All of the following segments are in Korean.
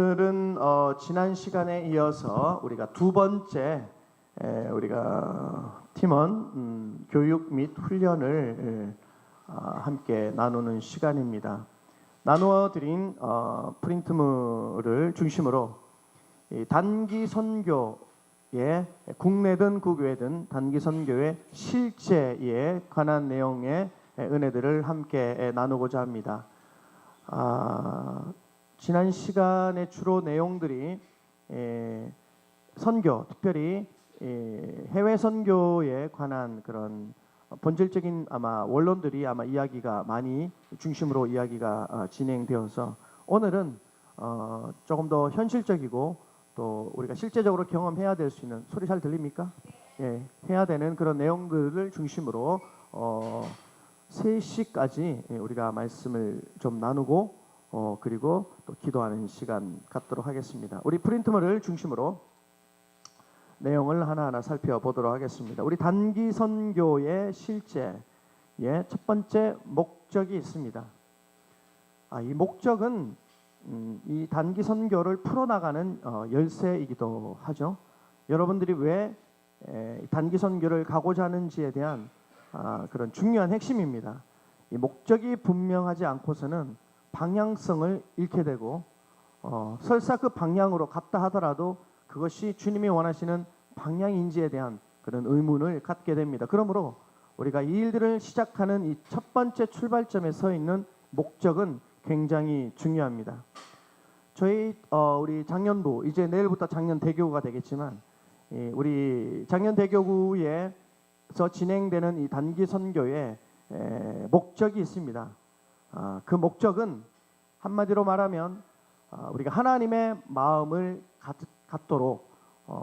오늘은 지난 시간에 이어서 우리가 두 번째 우리가 팀원 교육 및 훈련을 함께 나누는 시간입니다. 나누어 드린 프린트물을 중심으로 이 단기 선교의 국내든 국외든 단기 선교의 실제에 관한 내용의 은혜들을 함께 나누고자 합니다. 지난 시간에 주로 내용들이 선교, 특별히 해외 선교에 관한 그런 본질적인 아마 원론들이 아마 이야기가 많이 중심으로 이야기가 진행되어서 오늘은 조금 더 현실적이고 또 우리가 실제적으로 경험해야 될 수 있는, 소리 잘 들립니까? 예, 해야 되는 그런 내용들을 중심으로 3시까지 우리가 말씀을 좀 나누고 그리고 또 기도하는 시간 갖도록 하겠습니다. 우리 프린트물을 중심으로 내용을 하나하나 살펴보도록 하겠습니다. 우리 단기 선교의 실제의 첫 번째 목적이 있습니다. 이 목적은 이 단기 선교를 풀어나가는 열쇠이기도 하죠. 여러분들이 왜 단기 선교를 가고자 하는지에 대한 그런 중요한 핵심입니다. 이 목적이 분명하지 않고서는 방향성을 잃게 되고 설사 그 방향으로 갔다 하더라도 그것이 주님이 원하시는 방향인지에 대한 그런 의문을 갖게 됩니다. 그러므로 우리가 이 일들을 시작하는 이 첫 번째 출발점에 서 있는 목적은 굉장히 중요합니다. 저희 우리 작년도, 이제 내일부터 작년 대교구가 되겠지만 우리 작년 대교구에서 진행되는 이 단기 선교의 목적이 있습니다. 그 목적은 한마디로 말하면 우리가 하나님의 마음을 갖도록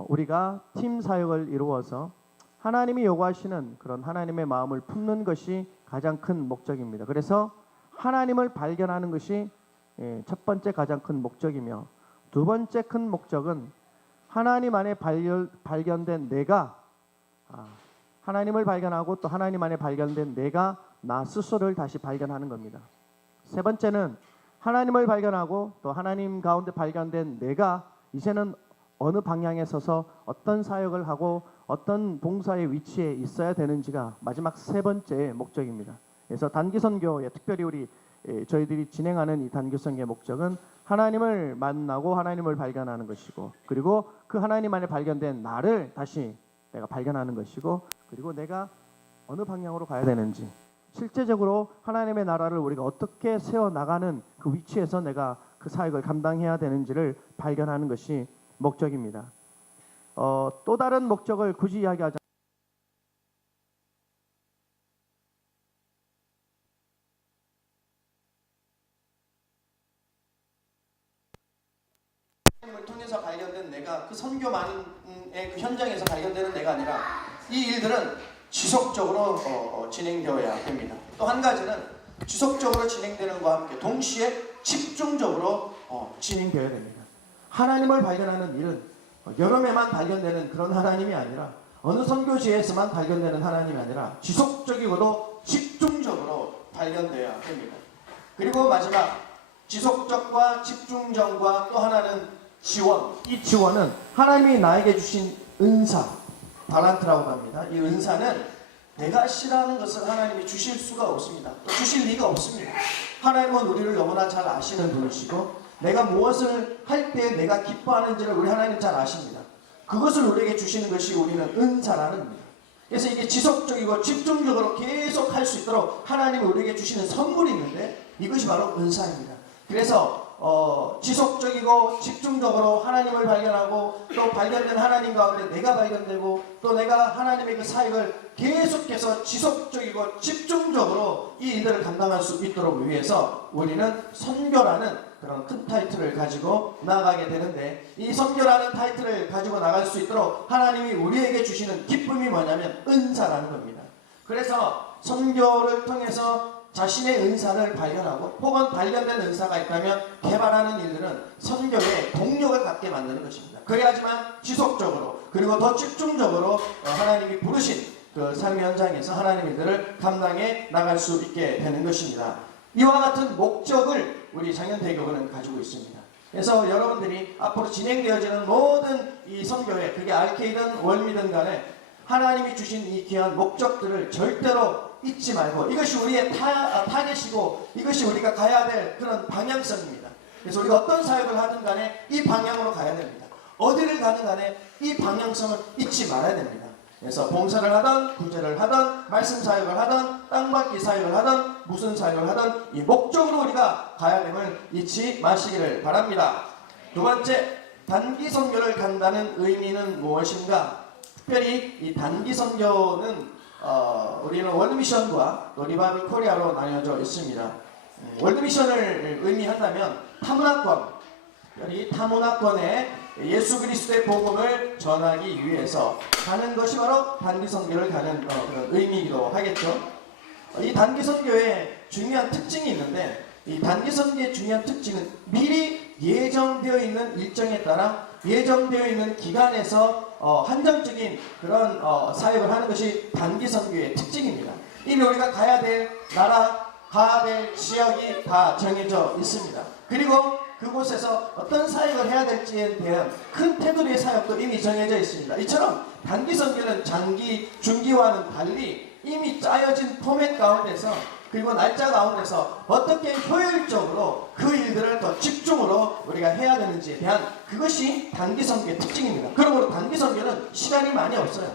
우리가 팀 사역을 이루어서 하나님이 요구하시는 그런 하나님의 마음을 품는 것이 가장 큰 목적입니다. 그래서 하나님을 발견하는 것이 첫 번째 가장 큰 목적이며, 두 번째 큰 목적은 하나님 안에 발견된 내가 하나님을 발견하고 또 하나님 안에 발견된 내가 나 스스로를 다시 발견하는 겁니다. 세 번째는 하나님을 발견하고 또 하나님 가운데 발견된 내가 이제는 어느 방향에 서서 어떤 사역을 하고 어떤 봉사의 위치에 있어야 되는지가 마지막 세 번째 목적입니다. 그래서 단기 선교에 특별히 우리 저희들이 진행하는 이 단기 선교의 목적은 하나님을 만나고 하나님을 발견하는 것이고, 그리고 그 하나님 안에 발견된 나를 다시 내가 발견하는 것이고, 그리고 내가 어느 방향으로 가야 되는지, 실제적으로 하나님의 나라를 우리가 어떻게 세워나가는 그 위치에서 내가 그 사역을 감당해야 되는지를 발견하는 것이 목적입니다. 또 다른 목적을 굳이 이야기하자 하나님을 통해서 발견된 내가 그 선교만의 그 현장에서 발견되는 내가 아니라 이 일들은 지속적으로 진행되어야 됩니다. 또 한 가지는 지속적으로 진행되는 것과 함께 동시에 집중적으로 진행되어야 됩니다. 하나님을 발견하는 일은 여름에만 발견되는 그런 하나님이 아니라, 어느 선교지에서만 발견되는 하나님이 아니라 지속적이고도 집중적으로 발견되어야 됩니다. 그리고 마지막, 지속적과 집중적과 또 하나는 지원. 이 지원은 하나님이 나에게 주신 은사, 달란트라고 합니다. 이 은사는 내가 싫어하는 것을 하나님이 주실 수가 없습니다. 또 주실 리가 없습니다. 하나님은 우리를 너무나 잘 아시는 분이시고, 내가 무엇을 할 때 내가 기뻐하는지를 우리 하나님 잘 아십니다. 그것을 우리에게 주시는 것이 우리는 은사라는 겁니다. 그래서 이게 지속적이고 집중적으로 계속 할 수 있도록 하나님이 우리에게 주시는 선물이 있는데, 이것이 바로 은사입니다. 그래서 지속적이고 집중적으로 하나님을 발견하고, 또 발견된 하나님 가운데 내가 발견되고, 또 내가 하나님의 그 사역을 계속해서 지속적이고 집중적으로 이 일들을 감당할 수 있도록 위해서 우리는 선교라는 그런 큰 타이틀을 가지고 나아가게 되는데, 이 선교라는 타이틀을 가지고 나갈 수 있도록 하나님이 우리에게 주시는 기쁨이 뭐냐면 은사라는 겁니다. 그래서 선교를 통해서 자신의 은사를 발견하고, 혹은 발견된 은사가 있다면 개발하는 일들은 선교에 동력을 갖게 만드는 것입니다. 그래야지만 지속적으로 그리고 더 집중적으로 하나님이 부르신 그 삶의 현장에서 하나님의 일들을 감당해 나갈 수 있게 되는 것입니다. 이와 같은 목적을 우리 작년대교회는 가지고 있습니다. 그래서 여러분들이 앞으로 진행되어지는 모든 이 선교회, 그게 RK든 월미든 간에 하나님이 주신 이 귀한 목적들을 절대로 잊지 말고, 이것이 우리의 타겟이고 이것이 우리가 가야 될 그런 방향성입니다. 그래서 우리가 어떤 사역을 하든 간에 이 방향으로 가야 됩니다. 어디를 가든 간에 이 방향성을 잊지 말아야 됩니다. 그래서 봉사를 하든 구제를 하든 말씀 사역을 하든 땅받기 사역을 하든 무슨 사역을 하든 이 목적으로 우리가 가야 됨을 잊지 마시기를 바랍니다. 두 번째, 단기 선교를 간다는 의미는 무엇인가? 특별히 이 단기 선교는 우리는 월드미션과 또 리바이벌 코리아로 나뉘어져 있습니다. 월드미션을 의미한다면 타문화권, 특별히 타문화권에 예수 그리스도의 복음을 전하기 위해서 가는 것이 바로 단기 선교를 가는 그런 의미이기도 하겠죠. 이 단기 선교의 중요한 특징이 있는데, 이 단기 선교의 중요한 특징은 미리 예정되어 있는 일정에 따라 예정되어 있는 기간에서 한정적인 그런 사역을 하는 것이 단기 선교의 특징입니다. 이미 우리가 가야 될 나라, 가야 될 지역이 다 정해져 있습니다. 그리고 그곳에서 어떤 사역을 해야 될지에 대한 큰 테두리의 사역도 이미 정해져 있습니다. 이처럼 단기 선교는 장기, 중기와는 달리 이미 짜여진 포맷 가운데서, 그리고 날짜 가운데서 어떻게 효율적으로 그 일들을 더 집중으로 우리가 해야 되는지에 대한 그것이 단기 선교의 특징입니다. 그러므로 단기 선교는 시간이 많이 없어요.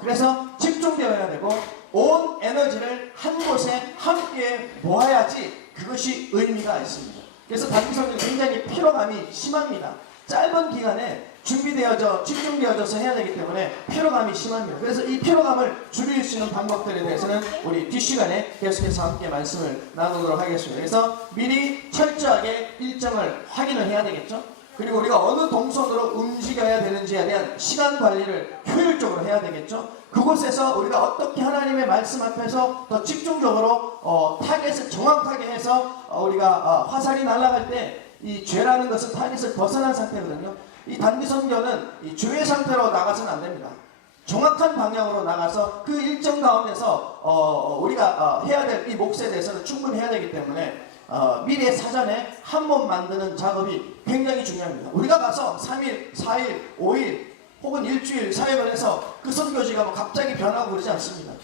그래서 집중되어야 되고 온 에너지를 한 곳에 함께 모아야지 그것이 의미가 있습니다. 그래서 단기 선교는 굉장히 피로감이 심합니다. 짧은 기간에 준비되어져 집중되어져서 해야 되기 때문에 피로감이 심합니다. 그래서 이 피로감을 줄일 수 있는 방법들에 대해서는 우리 뒷시간에 계속해서 함께 말씀을 나누도록 하겠습니다. 그래서 미리 철저하게 일정을 확인을 해야 되겠죠. 그리고 우리가 어느 동선으로 움직여야 되는지에 대한 시간 관리를 효율적으로 해야 되겠죠. 그곳에서 우리가 어떻게 하나님의 말씀 앞에서 더 집중적으로 타겟을 정확하게 해서 우리가 화살이 날아갈 때 이 죄라는 것은 타겟을 벗어난 상태거든요. 이 단기 선교는 이 죄의 상태로 나가서는 안 됩니다. 정확한 방향으로 나가서 그 일정 가운데서 우리가 해야 될 이 몫에 대해서는 충분히 해야 되기 때문에 미리 사전에 한 번 만드는 작업이 굉장히 중요합니다. 우리가 가서 3일, 4일, 5일 혹은 일주일 사역을 해서 그 선교지가 뭐 갑자기 변하고 그러지 않습니다.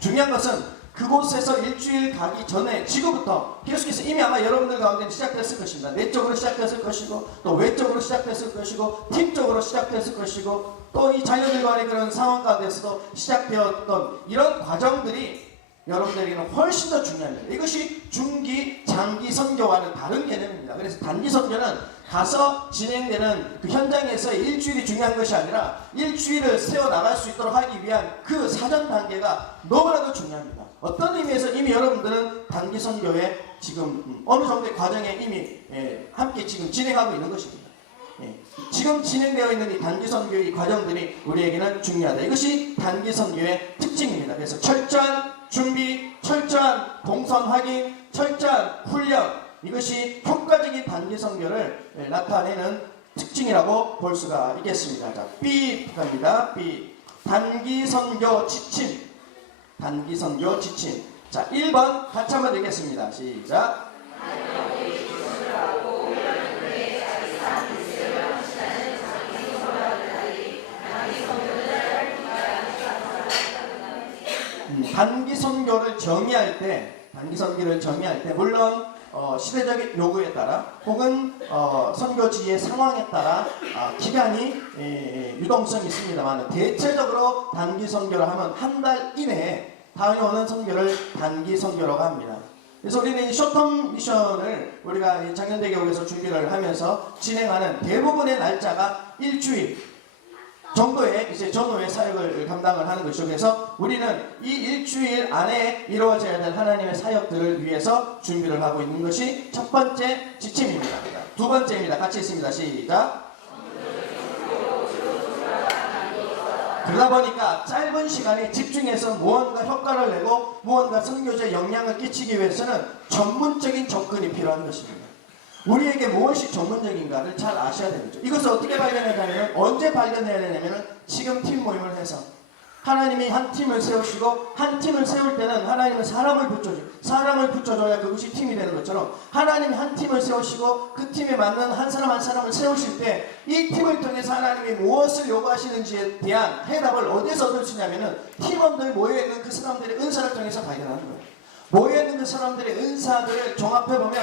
중요한 것은 그곳에서 일주일 가기 전에 지금부터 계속해서 이미 아마 여러분들 가운데 시작됐을 것입니다. 내적으로 시작됐을 것이고 또 외적으로 시작됐을 것이고 팀적으로 시작됐을 것이고 또 이 자녀들 간의 그런 상황 가운데서도 시작되었던 이런 과정들이 여러분들에게는 훨씬 더 중요합니다. 이것이 중기, 장기 선교와는 다른 개념입니다. 그래서 단기 선교는 가서 진행되는 그 현장에서 일주일이 중요한 것이 아니라 일주일을 세워나갈 수 있도록 하기 위한 그 사전 단계가 너무나도 중요합니다. 어떤 의미에서 이미 여러분들은 단기 선교에 지금 어느 정도의 과정에 이미 함께 지금 진행하고 있는 것입니다. 지금 진행되어 있는 이 단기 선교의 이 과정들이 우리에게는 중요하다. 이것이 단기 선교의 특징입니다. 그래서 철저한 준비, 철저한 동선 확인, 철저한 훈련, 이것이 효과적인 단기 선교를 나타내는 특징이라고 볼 수가 있겠습니다. 자, B 갑니다. B. 단기 선교 지침. 단기 선교 지침. 자, 1번 같이 한번 읽겠습니다. 시작. 단기 선교를 정의할 때, 물론 시대적인 요구에 따라 혹은 선교지의 상황에 따라 기간이 유동성이 있습니다만 대체적으로 단기 선교를 하면 한 달 이내에 다녀오는 선교를 단기 선교라고 합니다. 그래서 우리는 이 쇼텀 미션을 우리가 장년대교에서 준비를 하면서 진행하는 대부분의 날짜가 일주일 정도의 이제 전후의 사역을 감당을 하는 것이죠. 그래서 우리는 이 일주일 안에 이루어져야 될 하나님의 사역들을 위해서 준비를 하고 있는 것이 첫 번째 지침입니다. 두 번째입니다. 같이 있습니다. 시작. 그러다 보니까 짧은 시간에 집중해서 무언가 효과를 내고 무언가 선교제에 영향을 끼치기 위해서는 전문적인 접근이 필요한 것입니다. 우리에게 무엇이 전문적인가를 잘 아셔야 되겠죠. 이것을 어떻게 발견해야 되냐면 언제 발견해야 되냐면 지금 팀 모임을 해서 하나님이 한 팀을 세우시고 한 팀을 세울 때는 하나님은 사람을 붙여줘야 그것이 팀이 되는 것처럼 하나님이 한 팀을 세우시고 그 팀에 맞는 한 사람 한 사람을 세우실 때 이 팀을 통해서 하나님이 무엇을 요구하시는지에 대한 해답을 어디서 얻을 수 있냐면은 팀원들 모여있는 그 사람들의 은사를 통해서 발견하는 거예요. 모여있는 그 사람들의 은사들을 종합해보면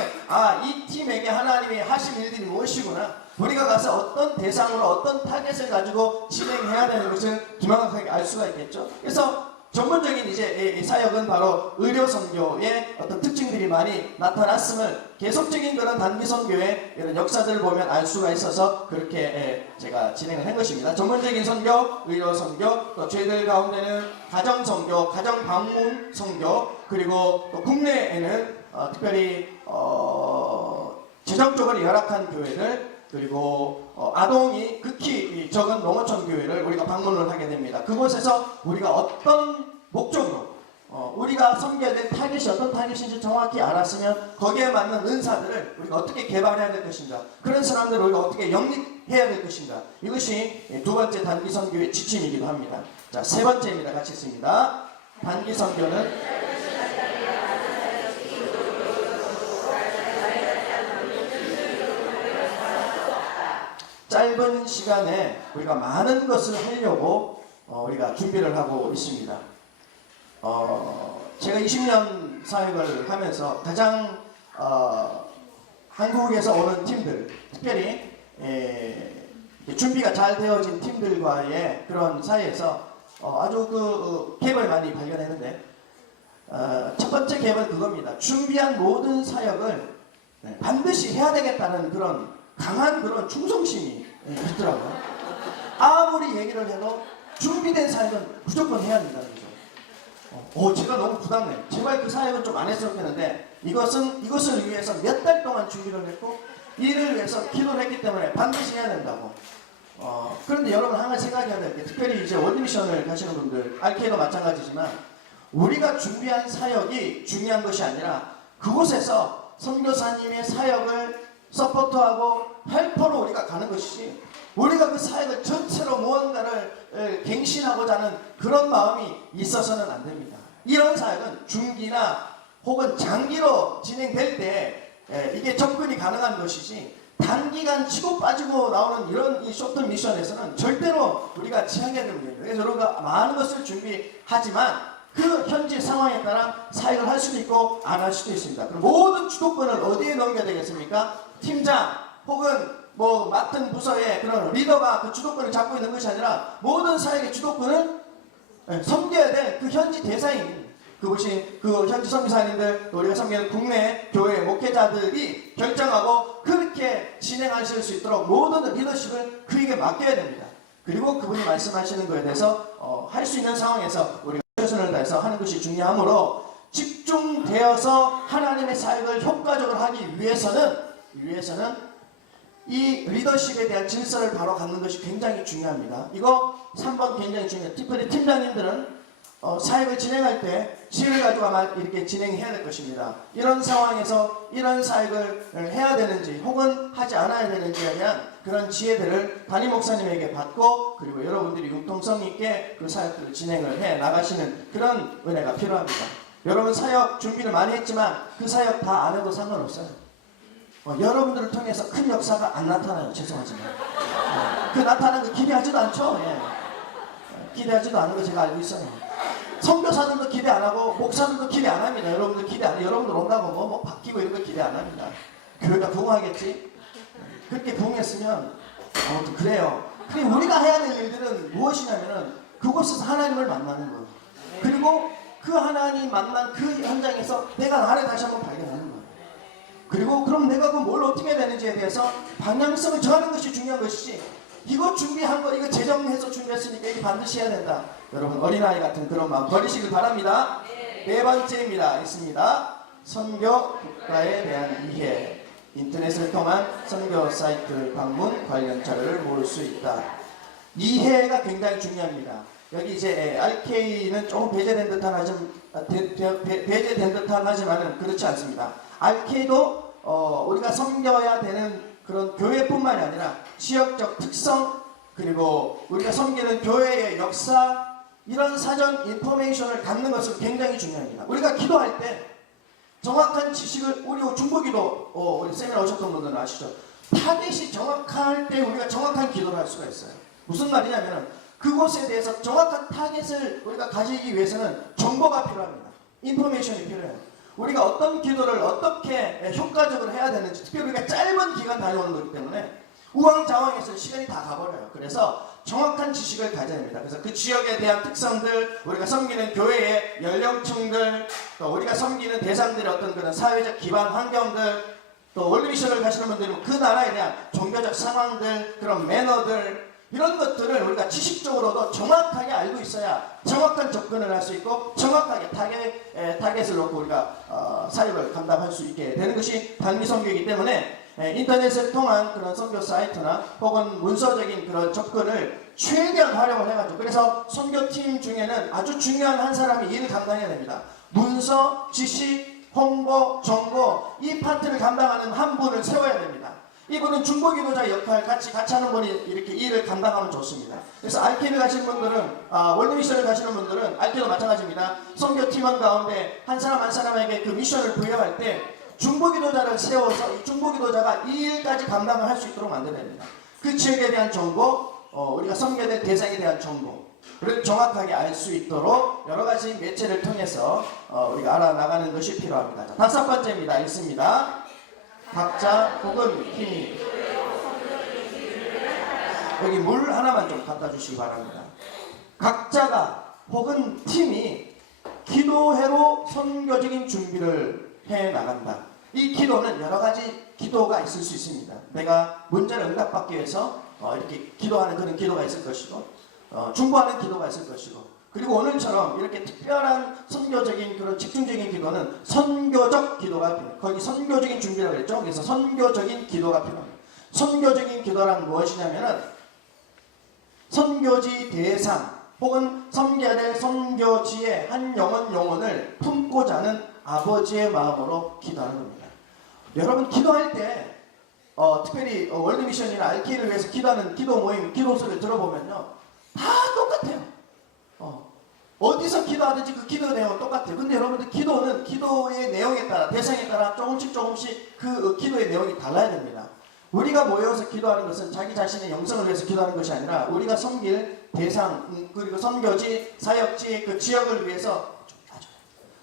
이 팀에게 하나님이 하신 일들이 무엇이구나, 우리가 가서 어떤 대상으로 어떤 타겟을 가지고 진행해야 되는 것을 명확하게 알 수가 있겠죠. 그래서 전문적인 이제 이 사역은 바로 의료 선교의 어떤 특징들이 많이 나타났음을 계속적인 그런 단기 선교의 이런 역사들을 보면 알 수가 있어서 그렇게 제가 진행을 한 것입니다. 전문적인 선교, 의료 선교, 또 저희들 가운데는 가정 선교, 가정 방문 선교, 그리고 또 국내에는 특별히 재정적으로 열악한 교회들, 그리고 아동이 극히 적은 농어촌 교회를 우리가 방문을 하게 됩니다. 그곳에서 우리가 어떤 목적으로 우리가 섬겨야 될 타겟이 어떤 타겟인지 정확히 알았으면 거기에 맞는 은사들을 우리가 어떻게 개발해야 될 것인가, 그런 사람들을 우리가 어떻게 영입해야 될 것인가, 이것이 두 번째 단기 선교의 지침이기도 합니다. 자, 세 번째입니다. 같이 있습니다. 단기 선교는 짧은 시간에 우리가 많은 것을 하려고 우리가 준비를 하고 있습니다. 제가 20년 사역을 하면서 가장 한국에서 오는 팀들, 특별히 준비가 잘 되어진 팀들과의 그런 사이에서 아주 갭을 많이 발견했는데, 첫 번째 갭은 그겁니다. 준비한 모든 사역을 반드시 해야 되겠다는 그런 강한 그런 충성심이 있더라고요. 아무리 얘기를 해도 준비된 사역은 무조건 해야 된다는 거죠. 제가 너무 부담돼요. 제발 그 사역은 좀 안 했으면 좋겠는데 이것을 위해서 몇 달 동안 준비를 했고 이를 위해서 기도를 했기 때문에 반드시 해야 된다고. 그런데 여러분 한 가지 생각해야 될 게, 특별히 이제 월드미션을 가시는 분들, RK도 마찬가지지만 우리가 준비한 사역이 중요한 것이 아니라 그곳에서 선교사님의 사역을 서포트하고 헬퍼로 우리가 가는 것이지, 우리가 그 사역을 전체로 무언가를 갱신하고자 하는 그런 마음이 있어서는 안 됩니다. 이런 사역은 중기나 혹은 장기로 진행될 때 이게 접근이 가능한 것이지, 단기간 치고 빠지고 나오는 이런 이 쇼트 미션에서는 절대로 우리가 지향해야 되는 거예요. 그래서 우리가 많은 것을 준비하지만 그 현지 상황에 따라 사역을 할 수도 있고 안 할 수도 있습니다. 그럼 모든 주도권을 어디에 넘겨야 되겠습니까? 팀장 혹은 맡은 부서의 그런 리더가 그 주도권을 잡고 있는 것이 아니라 모든 사역의 주도권은 섬겨야 될 그 현지 대상입니다. 그것이 그 현지 선교사님들, 우리가 섬기는 국내 교회 목회자들이 결정하고 그렇게 진행하실 수 있도록 모든 리더십을 그에게 맡겨야 됩니다. 그리고 그분이 말씀하시는 것에 대해서 할 수 있는 상황에서 우리가 최선을 다해서 하는 것이 중요하므로, 집중되어서 하나님의 사역을 효과적으로 하기 위해서는 이 리더십에 대한 질서를 바로 갖는 것이 굉장히 중요합니다. 이거 3번 굉장히 중요해요. 특별히 팀장님들은 사역을 진행할 때 지혜를 가지고 아마 이렇게 진행해야 될 것입니다. 이런 상황에서 이런 사역을 해야 되는지 혹은 하지 않아야 되는지에 대한 그런 지혜들을 담임 목사님에게 받고, 그리고 여러분들이 융통성 있게 그 사역들을 진행을 해 나가시는 그런 은혜가 필요합니다. 여러분 사역 준비를 많이 했지만 그 사역 다 안 해도 상관없어요. 여러분들을 통해서 큰 역사가 안 나타나요. 죄송하지만 그 나타나는 거 기대하지도 않죠. 기대하지도 않은 거 제가 알고 있어요. 선교사들도 기대 안 하고 목사들도 기대 안 합니다. 여러분들 기대 안 해요. 여러분들 온다고 뭐 바뀌고 이런 거 기대 안 합니다. 교회가 부흥하겠지? 그렇게 부흥했으면 그래요. 근데 우리가 해야 될 일들은 무엇이냐면은 그곳에서 하나님을 만나는 거예요. 그리고 그 하나님 만난 그 현장에서 내가 나를 다시 한번 발견하는 거예요. 그리고 그럼 내가 뭘 어떻게 해야 되는지에 대해서 방향성을 정하는 것이 중요한 것이지, 이거 준비한 거 이거 재정해서 준비했으니까 이게 반드시 해야 된다. 여러분 어린아이 같은 그런 마음 버리시길 바랍니다. 네 번째입니다. 있습니다. 선교 국가에 대한 이해. 인터넷을 통한 선교 사이트 방문 관련 자료를 모을 수 있다. 이해가 굉장히 중요합니다. 여기 이제 RK는 조금 배제된 듯한 하지만은 그렇지 않습니다. RK도 우리가 섬겨야 되는 그런 교회뿐만이 아니라 지역적 특성, 그리고 우리가 섬기는 교회의 역사, 이런 사전 인포메이션을 갖는 것은 굉장히 중요합니다. 우리가 기도할 때 정확한 지식을, 우리 중보기도 우리 세미나 오셨던 분들은 아시죠? 타겟이 정확할 때 우리가 정확한 기도를 할 수가 있어요. 무슨 말이냐면 그곳에 대해서 정확한 타겟을 우리가 가지기 위해서는 정보가 필요합니다. 인포메이션이 필요해요. 우리가 어떤 기도를 어떻게 효과적으로 해야 되는지, 특별히 우리가 짧은 기간 다녀오는 거기 때문에 우왕좌왕해서 시간이 다 가버려요. 그래서 정확한 지식을 가져야 됩니다. 그래서 그 지역에 대한 특성들, 우리가 섬기는 교회의 연령층들, 또 우리가 섬기는 대상들의 어떤 그런 사회적 기반 환경들, 또 월드미션을 가시는 분들은 그 나라에 대한 종교적 상황들, 그런 매너들, 이런 것들을 우리가 지식적으로도 정확하게 알고 있어야 정확한 접근을 할 수 있고 정확하게 타겟을 놓고 우리가 사역을 감당할 수 있게 되는 것이 단기 선교이기 때문에 인터넷을 통한 그런 선교 사이트나 혹은 문서적인 그런 접근을 최대한 활용을 해가지고, 그래서 선교팀 중에는 아주 중요한 한 사람이 일을 감당해야 됩니다. 문서, 지식, 홍보, 정보, 이 파트를 감당하는 한 분을 세워야 됩니다. 이분은 중보기도자 역할 같이 하는 분이 이렇게 일을 감당하면 좋습니다. 그래서 알케를 가시는 분들은, 월드미션을 가시는 분들은 알케도 마찬가지입니다. 선교팀원 가운데 한 사람 한 사람에게 그 미션을 부여할 때 중보기도자를 세워서 이 중보기도자가 이 일까지 감당을 할 수 있도록 만들어야 됩니다. 그 지역에 대한 정보, 우리가 섬겨야 될 대상에 대한 정보를 정확하게 알 수 있도록 여러 가지 매체를 통해서 우리가 알아나가는 것이 필요합니다. 자, 다섯 번째입니다. 읽습니다. 각자 혹은 팀이, 여기 물 하나만 좀 갖다 주시기 바랍니다. 각자가 혹은 팀이 기도회로 선교적인 준비를 해 나간다. 이 기도는 여러 가지 기도가 있을 수 있습니다. 내가 문제를 응답받기 위해서 이렇게 기도하는 그런 기도가 있을 것이고, 중보하는 기도가 있을 것이고, 그리고 오늘처럼 이렇게 특별한 선교적인 그런 집중적인 기도는 선교적 기도가 필요해요. 거기 선교적인 준비라고 했죠. 그래서 선교적인 기도가 필요합니다. 선교적인 기도란 무엇이냐면은 선교지 대상 혹은 섬겨야 될 선교지의 한 영혼을 품고자 하는 아버지의 마음으로 기도하는 겁니다. 여러분 기도할 때 특별히 월드미션이나 알키를 위해서 기도하는 기도 모임, 기도서를 들어보면요 다 똑같아요. 어디서 기도하든지 그 기도 내용은 똑같아요. 근데 여러분들 기도는 기도의 내용에 따라, 대상에 따라 조금씩 그 기도의 내용이 달라야 됩니다. 우리가 모여서 기도하는 것은 자기 자신의 영성을 위해서 기도하는 것이 아니라 우리가 섬길 대상, 그리고 선교지, 사역지, 그 지역을 위해서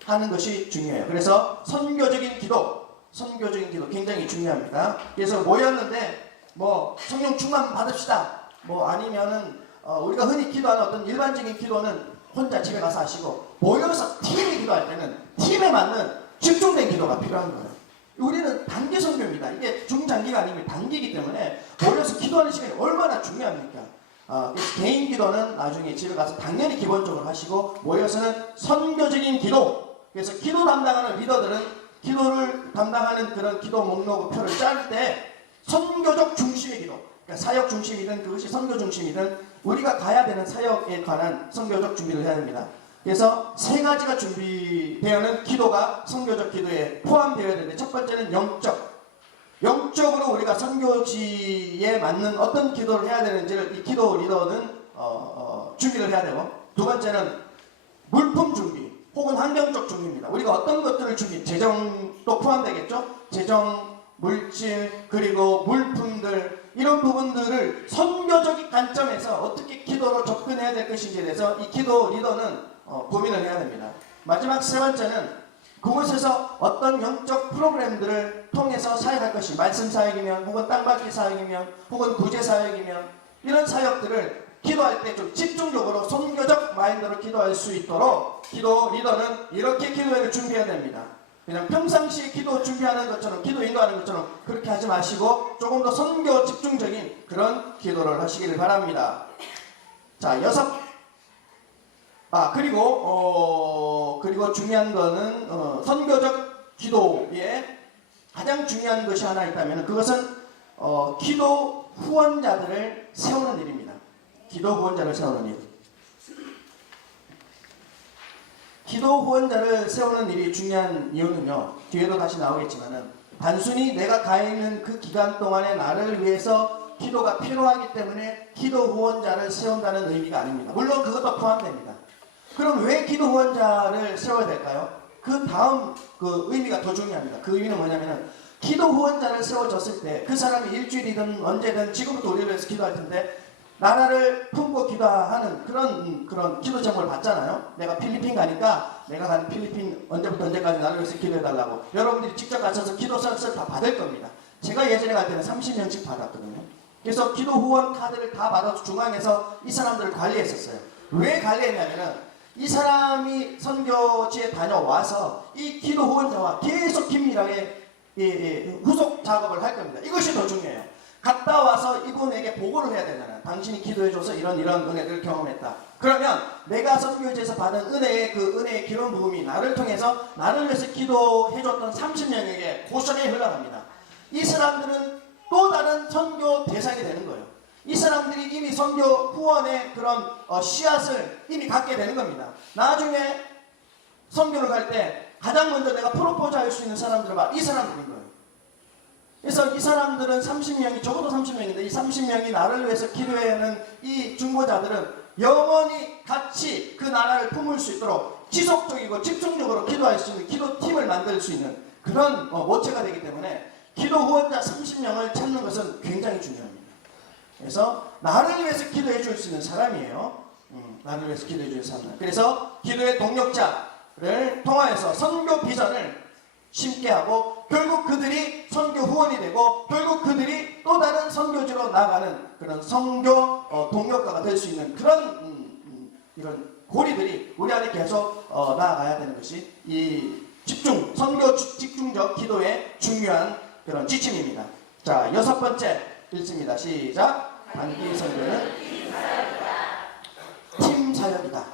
하는 것이 중요해요. 그래서 선교적인 기도 굉장히 중요합니다. 그래서 모였는데 성령 충만 받읍시다. 아니면은 우리가 흔히 기도하는 어떤 일반적인 기도는 혼자 집에 가서 하시고, 모여서 팀이 기도할 때는 팀에 맞는 집중된 기도가 필요한 거예요. 우리는 단기 선교입니다. 이게 중장기가 아니면 단기이기 때문에 모여서 기도하는 시간이 얼마나 중요합니까? 개인 기도는 나중에 집에 가서 당연히 기본적으로 하시고, 모여서는 선교적인 기도. 그래서 기도 담당하는 리더들은 기도를 담당하는 그런 기도 목록표를 짤 때 선교적 중심의 기도, 그러니까 사역 중심이든 그것이 선교 중심이든 우리가 가야 되는 사역에 관한 선교적 준비를 해야 됩니다. 그래서 세 가지가 준비되어는 기도가 선교적 기도에 포함되어야 되는데, 첫 번째는 영적으로 우리가 선교지에 맞는 어떤 기도를 해야 되는지를 이 기도 리더는 준비를 해야 되고, 두 번째는 물품 준비 혹은 환경적 준비입니다. 우리가 어떤 것들을 재정도 포함되겠죠? 재정, 물질, 그리고 물품들, 이런 부분들을 선교적인 관점에서 어떻게 기도로 접근해야 될 것인지에 대해서 이 기도 리더는 고민을 해야 됩니다. 마지막 세 번째는 그곳에서 어떤 영적 프로그램들을 통해서 사역할 것이, 말씀 사역이면 혹은 땅밟기 사역이면 혹은 구제 사역이면 이런 사역들을 기도할 때 좀 집중적으로 선교적 마인드로 기도할 수 있도록 기도 리더는 이렇게 기도회를 준비해야 됩니다. 그냥 평상시에 기도 준비하는 것처럼, 기도 인도하는 것처럼 그렇게 하지 마시고 조금 더 선교 집중적인 그런 기도를 하시기를 바랍니다. 자, 그리고 중요한 거는 선교적 기도에 가장 중요한 것이 하나 있다면 그것은 기도 후원자들을 세우는 일입니다. 기도 후원자를 세우는 일. 기도 후원자를 세우는 일이 중요한 이유는요, 뒤에도 다시 나오겠지만은 단순히 내가 가 있는 그 기간 동안에 나를 위해서 기도가 필요하기 때문에 기도 후원자를 세운다는 의미가 아닙니다. 물론 그것도 포함됩니다. 그럼 왜 기도 후원자를 세워야 될까요? 그 다음 그 의미가 더 중요합니다. 그 의미는 뭐냐면은 기도 후원자를 세워줬을 때 그 사람이 일주일이든 언제든 지금부터 우리를 위해서 기도할 텐데 나라를 품고 기도하는 그런 기도 제목을 받잖아요. 내가 필리핀 가니까 내가 가는 필리핀 언제부터 언제까지 나를 위해서 기도해달라고 여러분들이 직접 가셔서 기도 서비스를 다 받을 겁니다. 제가 예전에 갈 때는 30명씩 받았거든요. 그래서 기도 후원 카드를 다 받아서 중앙에서 이 사람들을 관리했었어요. 왜 관리했냐면은 이 사람이 선교지에 다녀와서 이 기도 후원자와 계속 긴밀하게 후속 작업을 할 겁니다. 이것이 더 중요해요. 갔다 와서 이분에게 보고를 해야 되잖아요. 당신이 기도해줘서 이런 은혜를 경험했다. 그러면 내가 선교지에서 받은 은혜의 기름 부음이 나를 통해서 나를 위해서 기도해줬던 30명에게 고스란히 흘러갑니다. 이 사람들은 또 다른 선교 대상이 되는 거예요. 이 사람들이 이미 선교 후원의 그런 씨앗을 이미 갖게 되는 겁니다. 나중에 선교를 갈 때 가장 먼저 내가 프로포즈 할 수 있는 사람들은 이 사람들인 거예요. 그래서 이 사람들은 30명이, 적어도 30명인데 이 30명이 나를 위해서 기도하는 이 중보자들은 영원히 같이 그 나라를 품을 수 있도록 지속적이고 집중적으로 기도할 수 있는 기도팀을 만들 수 있는 그런 모체가 되기 때문에 기도 후원자 30명을 찾는 것은 굉장히 중요합니다. 그래서 나를 위해서 기도해 줄 수 있는 사람이에요. 나를 위해서 기도해 줄 사람. 그래서 기도의 동력자를 통하여서 선교 비전을 심게 하고 결국 그들이 선교 후원이 되고 결국 그들이 또 다른 선교지로 나가는 그런 선교 동력가가 될 수 있는 그런 이런 고리들이 우리 안에 계속 나아가야 되는 것이 이 선교 집중적 기도의 중요한 그런 지침입니다. 자, 6번째 읽습니다. 시작. 단기 선교는 팀 사역이다.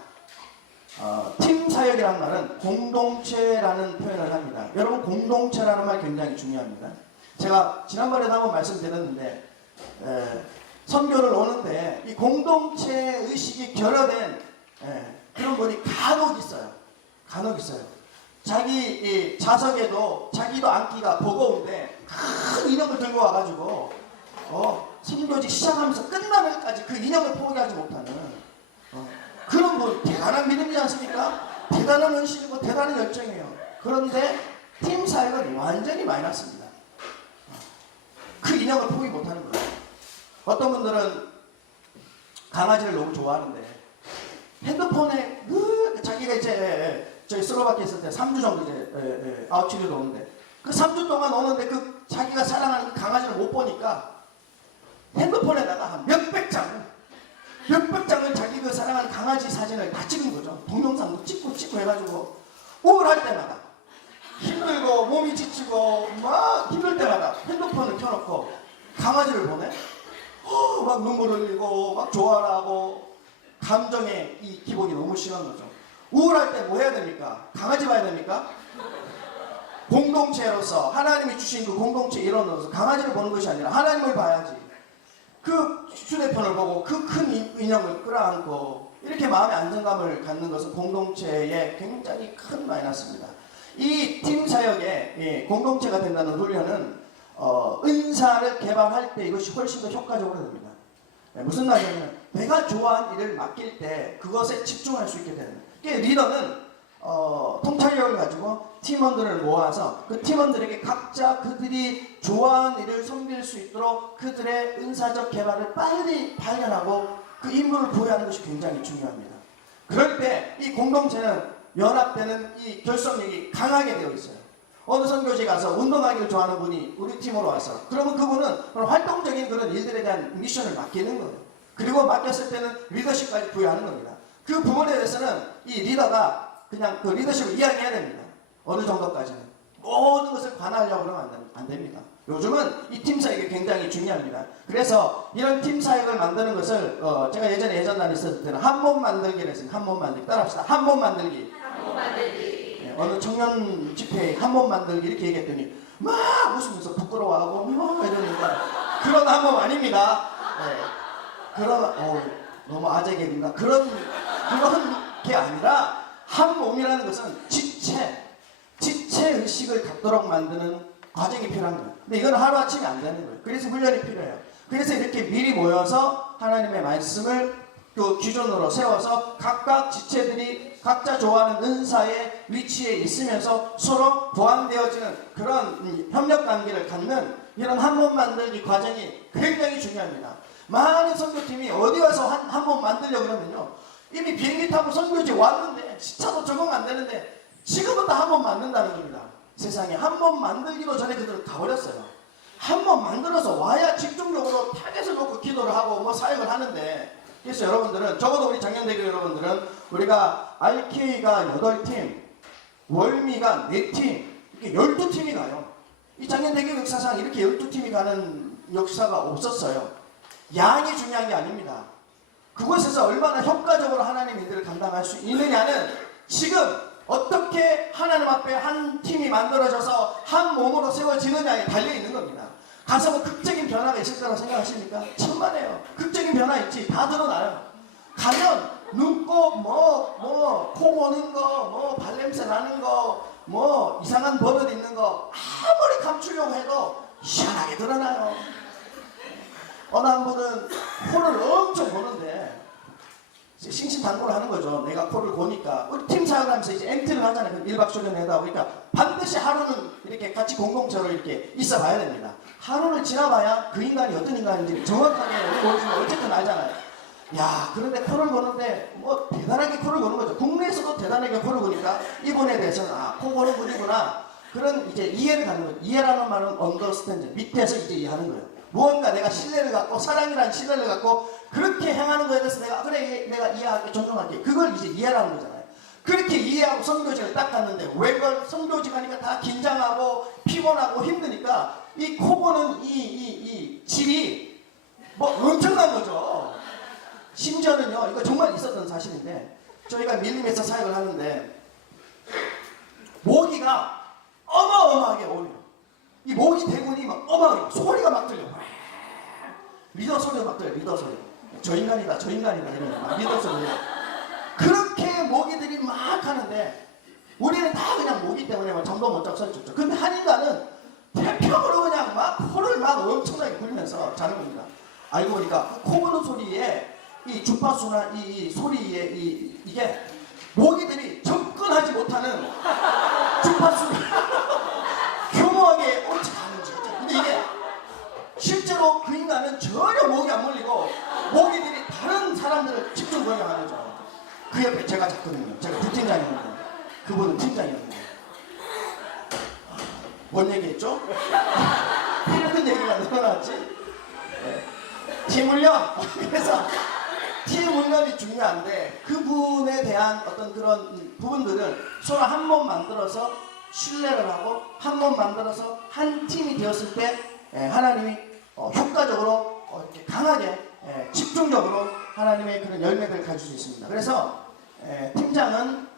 팀 사역이라는 말은 공동체라는 표현을 합니다. 여러분, 공동체라는 말 굉장히 중요합니다. 제가 지난번에도 한번 말씀드렸는데 선교를 오는데 이 공동체 의식이 결여된 그런 분이 간혹 있어요. 자기 자석에도 자기도 앉기가 버거운데 큰 인형을 들고 와가지고 선교지 시작하면서 끝나면까지 그 인형을 포기하지 못하는 그런 분, 대단한 믿음이지 않습니까? 대단한 헌신이고 대단한 열정이에요. 그런데 팀 사역은 완전히 마이너스입니다. 그 인형을 포기 못하는 거예요. 어떤 분들은 강아지를 너무 좋아하는데 핸드폰에 자기가 이제 저희 슬로바키아 있을 때 3주 정도 이제 아웃치료도 오는데 그 3주 동안 오는데 그 자기가 사랑하는 그 강아지를 못 보니까 핸드폰에다가 한 몇백 장을 자기 그 사랑하는 강아지 사진을 다 찍은 거죠. 동영상도 찍고 해가지고 우울할 때마다 힘들고 몸이 지치고 막 힘들 때마다 핸드폰을 켜놓고 강아지를 보내. 막 눈물 흘리고 막 좋아하고 감정의 이 기복이 너무 심한 거죠. 우울할 때 뭐 해야 됩니까? 강아지 봐야 됩니까? 공동체로서 하나님이 주신 그 공동체 일원으로서 강아지를 보는 것이 아니라 하나님을 봐야지. 그 휴대폰을 보고 그 큰 인형을 끌어안고 이렇게 마음의 안정감을 갖는 것은 공동체의 굉장히 큰 마이너스입니다. 이 팀 사역의 공동체가 된다는 훈련은 은사를 개발할 때 이것이 훨씬 더 효과적으로 됩니다. 무슨 말이냐면 내가 좋아하는 일을 맡길 때 그것에 집중할 수 있게 되는 거예요. 리더는 통찰력을 가지고 팀원들을 모아서 그 팀원들에게 각자 그들이 좋아하는 일을 섬길 수 있도록 그들의 은사적 개발을 빨리 발견하고 그 임무를 부여하는 것이 굉장히 중요합니다. 그럴 때 이 공동체는 연합되는 이 결속력이 강하게 되어 있어요. 어느 선교지 가서 운동하기를 좋아하는 분이 우리 팀으로 와서 그러면 그분은 활동적인 그런 일들에 대한 미션을 맡기는 거예요. 그리고 맡겼을 때는 리더십까지 부여하는 겁니다. 그 부분에 대해서는 이 리더가 그냥 그 리더십을 이야기해야 됩니다. 어느 정도까지는. 모든 것을 관하려고 그러면 안 됩니다. 요즘은 이 팀 사역이 굉장히 중요합니다. 그래서 이런 팀 사역을 만드는 것을 제가 예전 다닐 있었을 때는 한 몸 만들기를 했습니다. 한 몸 만들기. 따라합시다. 한 몸 만들기. 어느 청년 집회에 한 몸 만들기 이렇게 얘기했더니 막 웃으면서 부끄러워하고 막 이러니까 그런 한 몸 아닙니다. 그런 너무 아재 개그인가 그런 게 아니라 한 몸이라는 것은 지체 의식을 갖도록 만드는 과정이 필요한 거예요. 근데 이건 하루아침에 안 되는 거예요. 그래서 훈련이 필요해요. 그래서 이렇게 미리 모여서 하나님의 말씀을 그 기준으로 세워서 각각 지체들이 각자 좋아하는 은사의 위치에 있으면서 서로 보완되어지는 그런 협력 관계를 갖는 이런 한 몸 만들기 과정이 굉장히 중요합니다. 많은 선교팀이 어디 와서 한 몸 만들려고 그러면요, 이미 비행기 타고 선교지 왔는데 시차도 적응 안 되는데 지금부터 한 몸 만든다는 겁니다. 세상에 한 몸 만들기도 전에 그들은 가버렸어요. 한 몸 만들어서 와야 집중적으로 타겟을 놓고 기도를 하고 뭐 사역을 하는데, 그래서 여러분들은, 적어도 우리 작년대교 여러분들은 우리가 RK가 8팀, 월미가 4팀, 이렇게 12팀이 가요. 이 작년대교 역사상 이렇게 12팀이 가는 역사가 없었어요. 양이 중요한 게 아닙니다. 그곳에서 얼마나 효과적으로 하나님 일들을 감당할 수 있느냐는 지금 어떻게 하나님 앞에 한 팀이 만들어져서 한 몸으로 세워지느냐에 달려있는 겁니다. 가서 뭐 극적인 변화가 있을 거라고 생각하십니까? 천만에요. 극적인 변화 있지. 다 드러나요. 가면 눈곱, 코 고는 거, 발냄새 나는 거, 이상한 버릇 있는 거 아무리 감추려고 해도 희한하게 드러나요. 어느 한 분은 코를 엄청 고는데 싱싱당부를 하는 거죠. 내가 코를 고니까 우리 팀 사역을 하면서 이제 MT를 하잖아요. 1박 쇼를 내다 보니까 반드시 하루는 이렇게 같이 공동체로 이렇게 있어 봐야 됩니다. 하루를 지나봐야 그 인간이 어떤 인간인지 정확하게 보여주면 어쨌든 알잖아요. 야, 그런데 코를 고는데 뭐 대단하게 코를 고는 거죠. 국내에서도 대단하게 코를 고니까 이분에 대해서는 코 고는 분이구나, 그런 이제 이해를 갖는 거죠. 이해라는 말은 언더스탠드, 밑에서 이제 이해하는 거예요. 무언가 내가 신뢰를 갖고, 사랑이라는 신뢰를 갖고 그렇게 행하는 거에 대해서 내가 그래, 내가 이해할게, 존중할게, 그걸 이제 이해라는 거잖아요. 그렇게 이해하고 선교직을 딱 갔는데 왜 그걸 선교직 하니까 다 긴장하고 피곤하고 힘드니까 이 코 고는 이 질이 뭐 엄청난 거죠. 심지어는요, 이거 정말 있었던 사실인데, 저희가 밀림에서 사역을 하는데 모기가 어마어마하게 오네요. 이 모기 대군이 막 어마어마하게 소리가 막 들려요. 리더 소리가 막 들려요. 리더 소리. 저 인간이다 이러면 막 리더 소리. 그렇게 모기들이 막 하는데 우리는 다 그냥 모기 때문에 막 잠도 못 자고 소리 쳤죠. 근데 한 인간은 태평으로 그냥 막 코를 막 엄청나게 굴면서 자는 겁니다. 알고 보니까 코 고는 소리에 이 주파수나 이 소리에 이게 모기들이 접근하지 못하는 주파수를 교묘하게 옮겨가는지. 근데 이게 실제로 그 인간은 전혀 목이 안 몰리고 모기들이 다른 사람들을 집중 공격하는 거죠. 그 옆에 제가 잤거든요. 제가 부팀장이었는데 그분은 팀장이었는데. 뭔 얘기했죠? 무슨 얘기가 늘어났지? 네. 팀 훈련. 그래서 팀 훈련이 중요한데 그분에 대한 어떤 그런 부분들은 서로 한 몸 만들어서 신뢰를 하고 한 몸 만들어서 한 팀이 되었을 때 하나님이 효과적으로 이렇게 강하게 집중적으로 하나님의 그런 열매를 가질 수 있습니다. 그래서 팀장은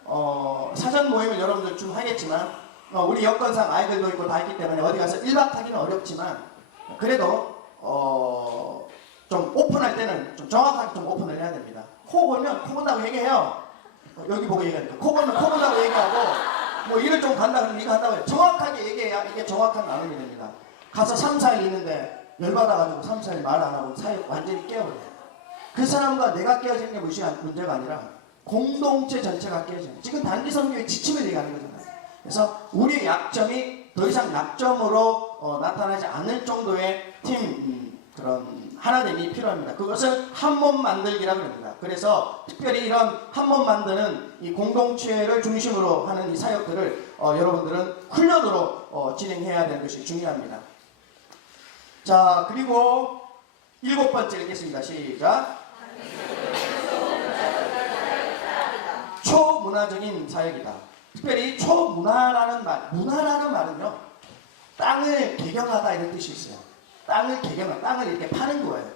사전 모임을 여러분들 좀 하겠지만 우리 여건상 아이들도 있고 다 있기 때문에 어디 가서 1박 하기는 어렵지만 그래도 좀 오픈할 때는 좀 정확하게 좀 오픈을 해야 됩니다. 코 골면 코 본다고 얘기해요. 여기 보고 얘기하니까 코 골면 코 본다고 얘기하고 뭐 일을 좀 간다 그러면 이거 한다고 해요. 정확하게 얘기해야 이게 정확한 나눔이 됩니다. 가서 3, 4일 있는데 열받아가지고 3, 4일 말 안 하고 사역 완전히 깨어버려요. 그 사람과 내가 깨어지는 게 문제가 아니라 공동체 전체가 깨어져요. 지금 단기 선교의 지침을 얘기하는 거잖아요. 그래서 우리의 약점이 더 이상 약점으로 나타나지 않을 정도의 팀 그런 하나됨이 필요합니다. 그것을 한 몸 만들기라고 합니다. 그래서 특별히 이런 한 몸 만드는 이 공동체를 중심으로 하는 이 사역들을 여러분들은 훈련으로 진행해야 되는 것이 중요합니다. 자, 그리고 7번째 읽겠습니다. 시작. 초문화적인 사역이다. 특별히 초문화라는 문화라는 말은요, 땅을 개경하다 이런 뜻이 있어요. 땅을 개경하다, 땅을 이렇게 파는 거예요.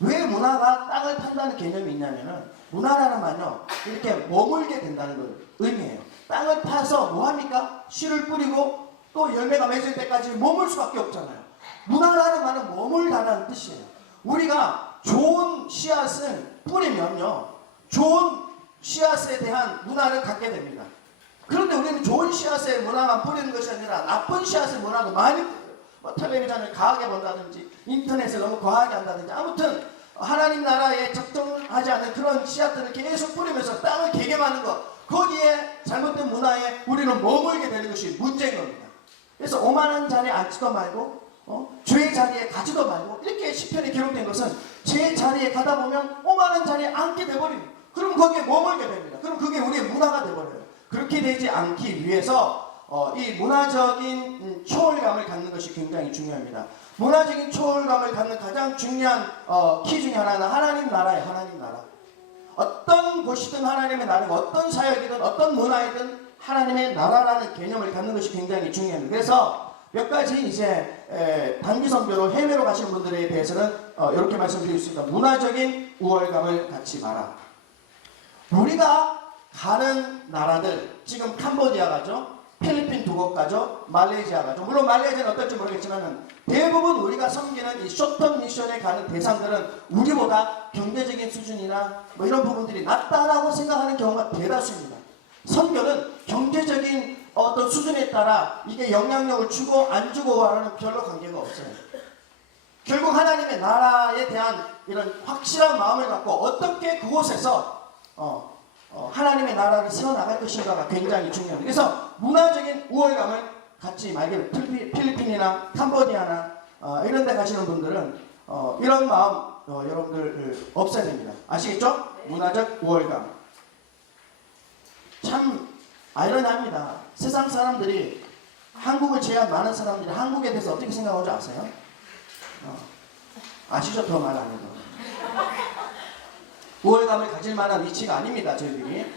왜 문화가 땅을 판다는 개념이 있냐면은 문화라는 말은요, 이렇게 머물게 된다는 걸 의미해요. 땅을 파서 뭐합니까? 씨를 뿌리고 또 열매가 맺을 때까지 머물 수밖에 없잖아요. 문화라는 말은 머물다라는 뜻이에요. 우리가 좋은 씨앗을 뿌리면요, 좋은 씨앗에 대한 문화를 갖게 됩니다. 그런데 우리는 좋은 씨앗의 문화만 뿌리는 것이 아니라 나쁜 씨앗의 문화도 많이 뿌려요. 뭐 텔레비전을 과하게 본다든지 인터넷을 너무 과하게 한다든지 아무튼 하나님 나라에 적정하지 않은 그런 씨앗들을 계속 뿌리면서 땅을 개gem하는 것, 거기에 잘못된 문화에 우리는 머물게 되는 것이 문제인 겁니다. 그래서 오만한 자리에 앉지도 말고 죄의 자리에 가지도 말고, 이렇게 시편에 기록된 것은 죄의 자리에 가다 보면 오만한 자리에 앉게 돼버립니다. 그럼 거기에 머물게 됩니다. 그럼 그게 우리의 문화가 돼버려요. 그렇게 되지 않기 위해서 이 문화적인 초월감을 갖는 것이 굉장히 중요합니다. 문화적인 초월감을 갖는 가장 중요한 키 중에 하나는 하나님 나라예요. 하나님 나라. 어떤 곳이든 하나님의 나라고, 어떤 사역이든 어떤 문화이든 하나님의 나라라는 개념을 갖는 것이 굉장히 중요합니다. 그래서 몇 가지 이제 단기 선교로 해외로 가시는 분들에 대해서는 이렇게 말씀드릴 수 있습니다. 문화적인 우월감을 갖지 마라. 우리가 가는 나라들, 지금 캄보디아 가죠, 필리핀 두 곳 가죠, 말레이시아 가죠. 물론 말레이시아는 어떨지 모르겠지만 대부분 우리가 섬기는 이 쇼텀 미션에 가는 대상들은 우리보다 경제적인 수준이나 뭐 이런 부분들이 낮다라고 생각하는 경우가 대다수입니다. 선교는 경제적인 어떤 수준에 따라 이게 영향력을 주고 안 주고와는 별로 관계가 없어요. 결국 하나님의 나라에 대한 이런 확실한 마음을 갖고 어떻게 그곳에서 하나님의 나라를 세워나갈 것인가가 굉장히 중요합니다. 그래서 문화적인 우월감을 갖지 말기를, 필리핀이나 캄보디아나 이런 데 가시는 분들은 이런 마음 여러분들 없애야 됩니다. 아시겠죠? 문화적 우월감. 참 아이러니합니다. 세상 사람들이, 한국을 제외한 많은 사람들이 한국에 대해서 어떻게 생각하는지 아세요? 아시죠? 더 말 안 해도. 우월감을 가질 만한 위치가 아닙니다, 저희들이.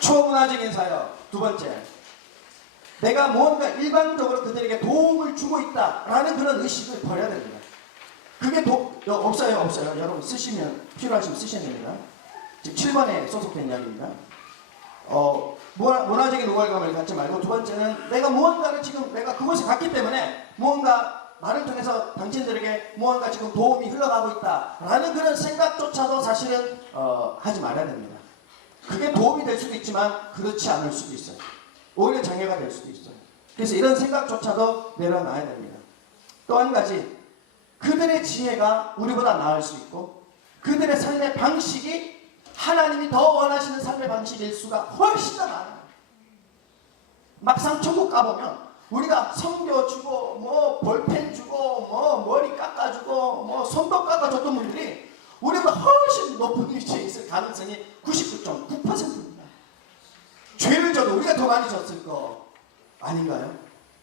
초문화적인 사역. 두 번째, 내가 무언가 일방적으로 그들에게 도움을 주고 있다라는 그런 의식을 버려야 됩니다. 그게 없어요. 여러분 쓰시면, 필요하시면 쓰셔야 됩니다. 지금 7번에 소속된 이야기입니다. 문화적인 우월감을 갖지 말고, 두 번째는 내가 무언가를 지금 내가 그곳에 갔기 때문에 무언가 나를 통해서 당신들에게 무언가 지금 도움이 흘러가고 있다라는 그런 생각조차도 사실은 하지 말아야 됩니다. 그게 도움이 될 수도 있지만 그렇지 않을 수도 있어요. 오히려 장애가 될 수도 있어요. 그래서 이런 생각조차도 내려놔야 됩니다. 또 한 가지, 그들의 지혜가 우리보다 나을 수 있고 그들의 삶의 방식이 하나님이 더 원하시는 삶의 방식일 수가 훨씬 더 많아요. 막상 천국 가보면 우리가 성교 주고 뭐 볼펜 주고 뭐 머리 깎아주고 뭐 손톱 깎아줬던 분들이 우리보다 훨씬 높은 위치에 있을 가능성이 99.9%입니다. 죄를 져도 우리가 더 많이 졌을 거 아닌가요?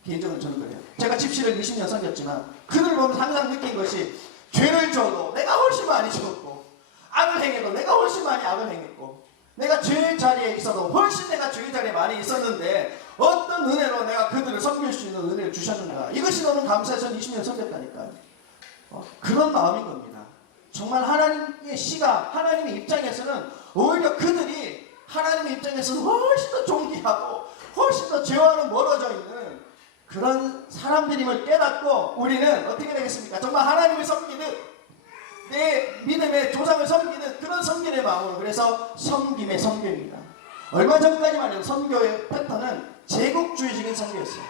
개인적으로 저는 그래요. 제가 집시를 20년 섬겼지만 그들 보면서 항상 느낀 것이, 죄를 져도 내가 훨씬 많이 졌고, 악을 행해도 내가 훨씬 많이 악을 행했고, 내가 죄의 자리에 있어도 훨씬 내가 죄의 자리에 많이 있었는데 어떤 은혜로 내가 그들을 섬길 수 있는 은혜를 주셨는가. 이것이 너무 감사해서 20년 섬겼다니까요. 그런 마음인 겁니다. 정말 하나님의 시각, 하나님의 입장에서는 오히려 그들이 하나님의 입장에서는 훨씬 더 존귀하고 훨씬 더 죄와는 멀어져 있는 그런 사람들임을 깨닫고 우리는 어떻게 되겠습니까? 정말 하나님을 섬기는, 내 믿음의 조상을 섬기는 그런 섬김의 마음으로, 그래서 섬김의 선교입니다. 얼마 전까지만 해도 선교의 패턴은 제국주의적인 선교였어요.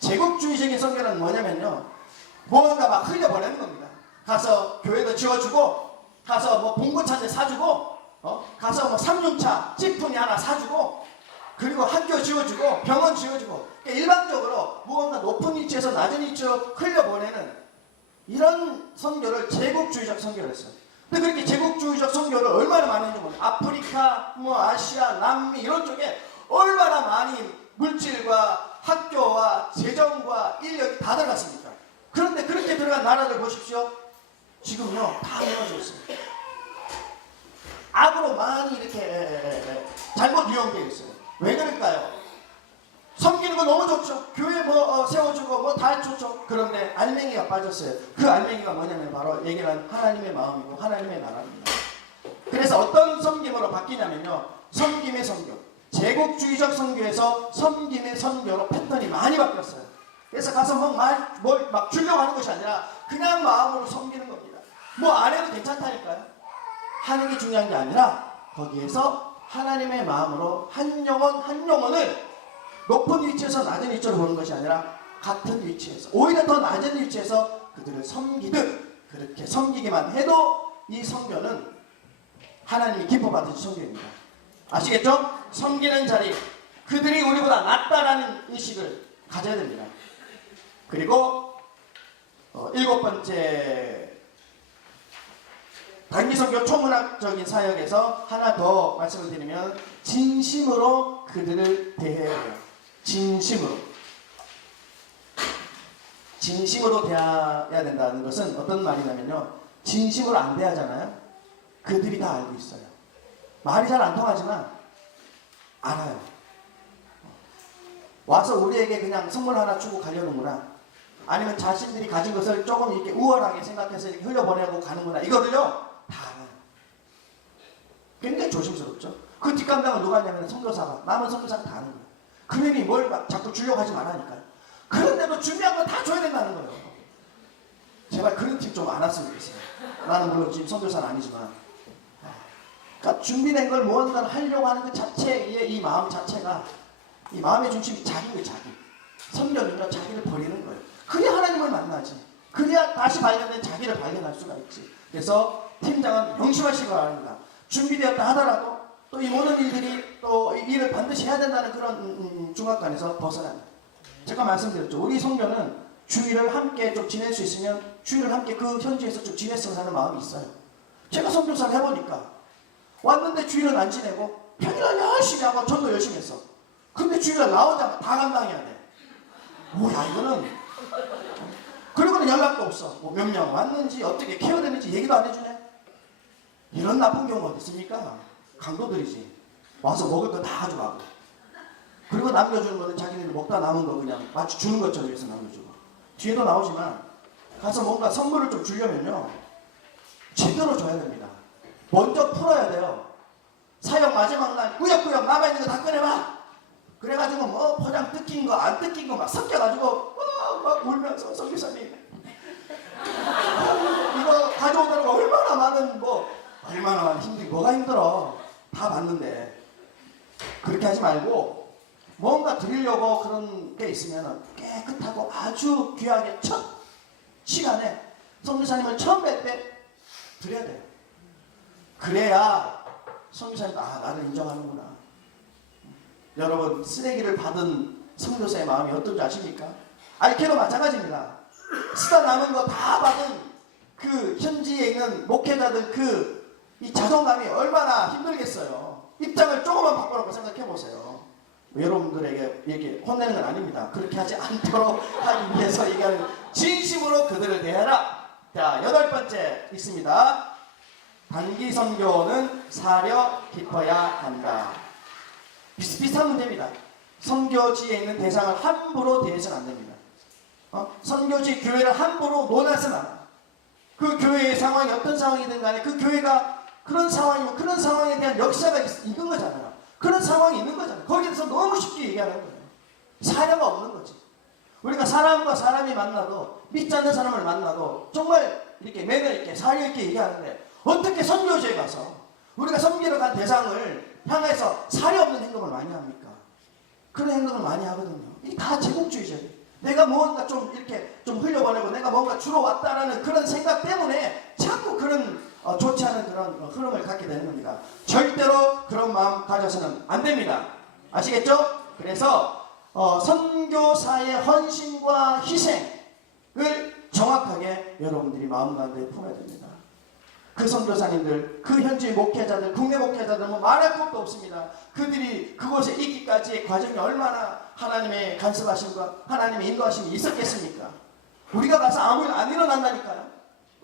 제국주의적인 선교는 뭐냐면요, 무언가 막 흘려보내는 겁니다. 가서 교회도 지어주고, 가서 뭐 봉고차들 사주고, 가서 뭐 삼륜차 찌푸니 하나 사주고, 그리고 학교 지어주고 병원 지어주고, 그러니까 일반적으로 무언가 높은 위치에서 낮은 위치로 흘려보내는 이런 선교를 제국주의적 선교를 했어요. 근데 그렇게 제국주의적 선교를 얼마나 많이 했는지 모르겠어요. 아프리카, 뭐 아시아, 남미 이런 쪽에 얼마나 많이 물질과 학교와 재정과 인력이 다 들어갔습니까? 그런데 그렇게 들어간 나라들 보십시오. 지금요 다 무너져 있어요. 악으로 많이 이렇게 잘못 이용되어 있어요. 왜 그럴까요? 섬기는 거 너무 좋죠. 교회 뭐 세워주고 뭐 다 좋죠. 그런데 알맹이가 빠졌어요. 그 알맹이가 뭐냐면 바로 얘기한 하나님의 마음이고 하나님의 나라입니다. 그래서 어떤 섬김으로 바뀌냐면요, 섬김의 선교, 제국주의적 선교에서 섬김의 선교로 패턴이 많이 바뀌었어요. 그래서 가서 뭘 막 주려고 하는 것이 아니라 그냥 마음으로 섬기는 겁니다. 뭐 안 해도 괜찮다니까요. 하는 게 중요한 게 아니라 거기에서 하나님의 마음으로 한 영혼 한 영혼을 높은 위치에서 낮은 위치로 보는 것이 아니라 같은 위치에서 오히려 더 낮은 위치에서 그들을 섬기듯 그렇게 섬기기만 해도 이 성교는 하나님이 기뻐 받으신 성교입니다. 아시겠죠? 섬기는 자리, 그들이 우리보다 낫다라는 의식을 가져야 됩니다. 그리고 7번째, 단기선교 초문학적인 사역에서 하나 더 말씀을 드리면 진심으로 그들을 대해야 해요. 진심으로 대해야 된다는 것은 어떤 말이냐면요, 진심으로 안 대하잖아요. 그들이 다 알고 있어요. 말이 잘 안 통하지만 알아요. 와서 우리에게 그냥 선물 하나 주고 가려는구나, 아니면 자신들이 가진 것을 조금 이렇게 우월하게 생각해서 이렇게 흘려보내고 가는구나, 이거를요 다 알아요. 굉장히 조심스럽죠. 그 뒷감당을 누가 하냐면 선교사가, 남은 선교사가 다 아는 거예요. 그러니 뭘 막 자꾸 주려고 하지 말라니까요. 그런데도 준비한 건 다 줘야 된다는 거예요. 제발 그런 팀 좀 안 왔으면 좋겠어요. 나는 물론 지금 선교사는 아니지만, 그러니까 준비된 걸 무언가를 하려고 하는 그 자체의 이 마음 자체가, 이 마음의 중심이 자기인 거예요. 자기. 선교는요 자기를 버리는 거예요. 그래야 하나님을 만나지. 그래야 다시 발견된 자기를 발견할 수가 있지. 그래서 팀장은 명심하시기 바랍니다. 준비되었다 하더라도 또 이 모든 일들이 또 이 일을 반드시 해야 된다는 그런 중압감에서 벗어납니다. 제가 말씀드렸죠. 우리 성교는 주일을 함께 좀 지낼 수 있으면 주일을 함께 그 현지에서 좀 지냈으면 하는 마음이 있어요. 제가 선교사를 해보니까 왔는데 주일은 안 지내고 평일날 열심히 하고 전도 열심히 했어. 근데 주일날 나오자마자 다 감당해야 돼. 뭐야 이거는. 그리고는 연락도 없어. 뭐 몇 명 왔는지 어떻게 케어되는지 얘기도 안 해주네. 이런 나쁜 경우가 어디 있습니까? 강도들이지. 와서 먹을 거 다 가져가고, 그리고 남겨주는 거는 자기네들 먹다 남은 거 그냥 마치 주는 것처럼 해서 남겨주고, 뒤에도 나오지만 가서 뭔가 선물을 좀 주려면요 제대로 줘야 됩니다. 먼저 풀어야 돼요. 사역 마지막 날 꾸역꾸역 남아있는 거 다 꺼내봐. 그래가지고 뭐 포장 뜯긴 거 안 뜯긴 거 막 섞여가지고 막 울면서, 선교사님 이거 가져오다가 얼마나 많은 얼마나 많은 힘들이, 뭐가 힘들어. 다 봤는데. 그렇게 하지 말고 뭔가 드리려고 그런 게 있으면 깨끗하고 아주 귀하게 첫 시간에 선교사님을 처음 뵐 때 드려야 돼요. 그래야 선교사님도 나를 인정하는구나. 여러분, 쓰레기를 받은 선교사의 마음이 어떤지 아십니까? 알케도 마찬가지입니다. 쓰다 남은 거 다 받은 그 현지에 있는 목회자들 이 자존감이 얼마나 힘들겠어요. 입장을 조금만 바꿔놓고 생각해 보세요. 여러분들에게 이렇게 혼내는 건 아닙니다. 그렇게 하지 않도록 하기 위해서 얘기하는, 진심으로 그들을 대하라. 자, 8번째 있습니다. 단기 선교는 사려 깊어야 한다. 비슷비슷한 문제입니다. 선교지에 있는 대상을 함부로 대해서는 안 됩니다. 선교지 교회를 함부로 논해서는 안 합니다. 그 교회의 상황이 어떤 상황이든 간에 그 교회가 그런 상황이면 그런 상황에 대한 역사가 있는 거잖아요. 그런 상황이 있는 거잖아요. 거기에 대해서 너무 쉽게 얘기하는 거예요. 사려가 없는 거지. 우리가 사람과 사람이 만나도, 믿지 않는 사람을 만나도 정말 이렇게 매너 있게 사려 있게 얘기하는데, 어떻게 선교지에 가서 우리가 섬기러 간 대상을 향해서 사려 없는 행동을 많이 합니까? 그런 행동을 많이 하거든요. 이게 다 제국주의적이에요. 내가 무언가 좀 이렇게 좀 흘려보내고 내가 뭔가 주러 왔다라는 그런 생각 때문에 자꾸 그런 좋지 않은 그런 흐름을 갖게 되는 겁니다. 절대로 그런 마음 가져서는 안 됩니다. 아시겠죠? 그래서 선교사의 헌신과 희생을 정확하게 여러분들이 마음 가운데 품어야 됩니다. 그 선교사님들, 그 현지 목회자들, 국내 목회자들 말할 것도 없습니다. 그들이 그곳에 있기까지의 과정이 얼마나 하나님의 간섭하심과 하나님의 인도하심이 있었겠습니까? 우리가 가서 아무 일 안 일어난다니까요.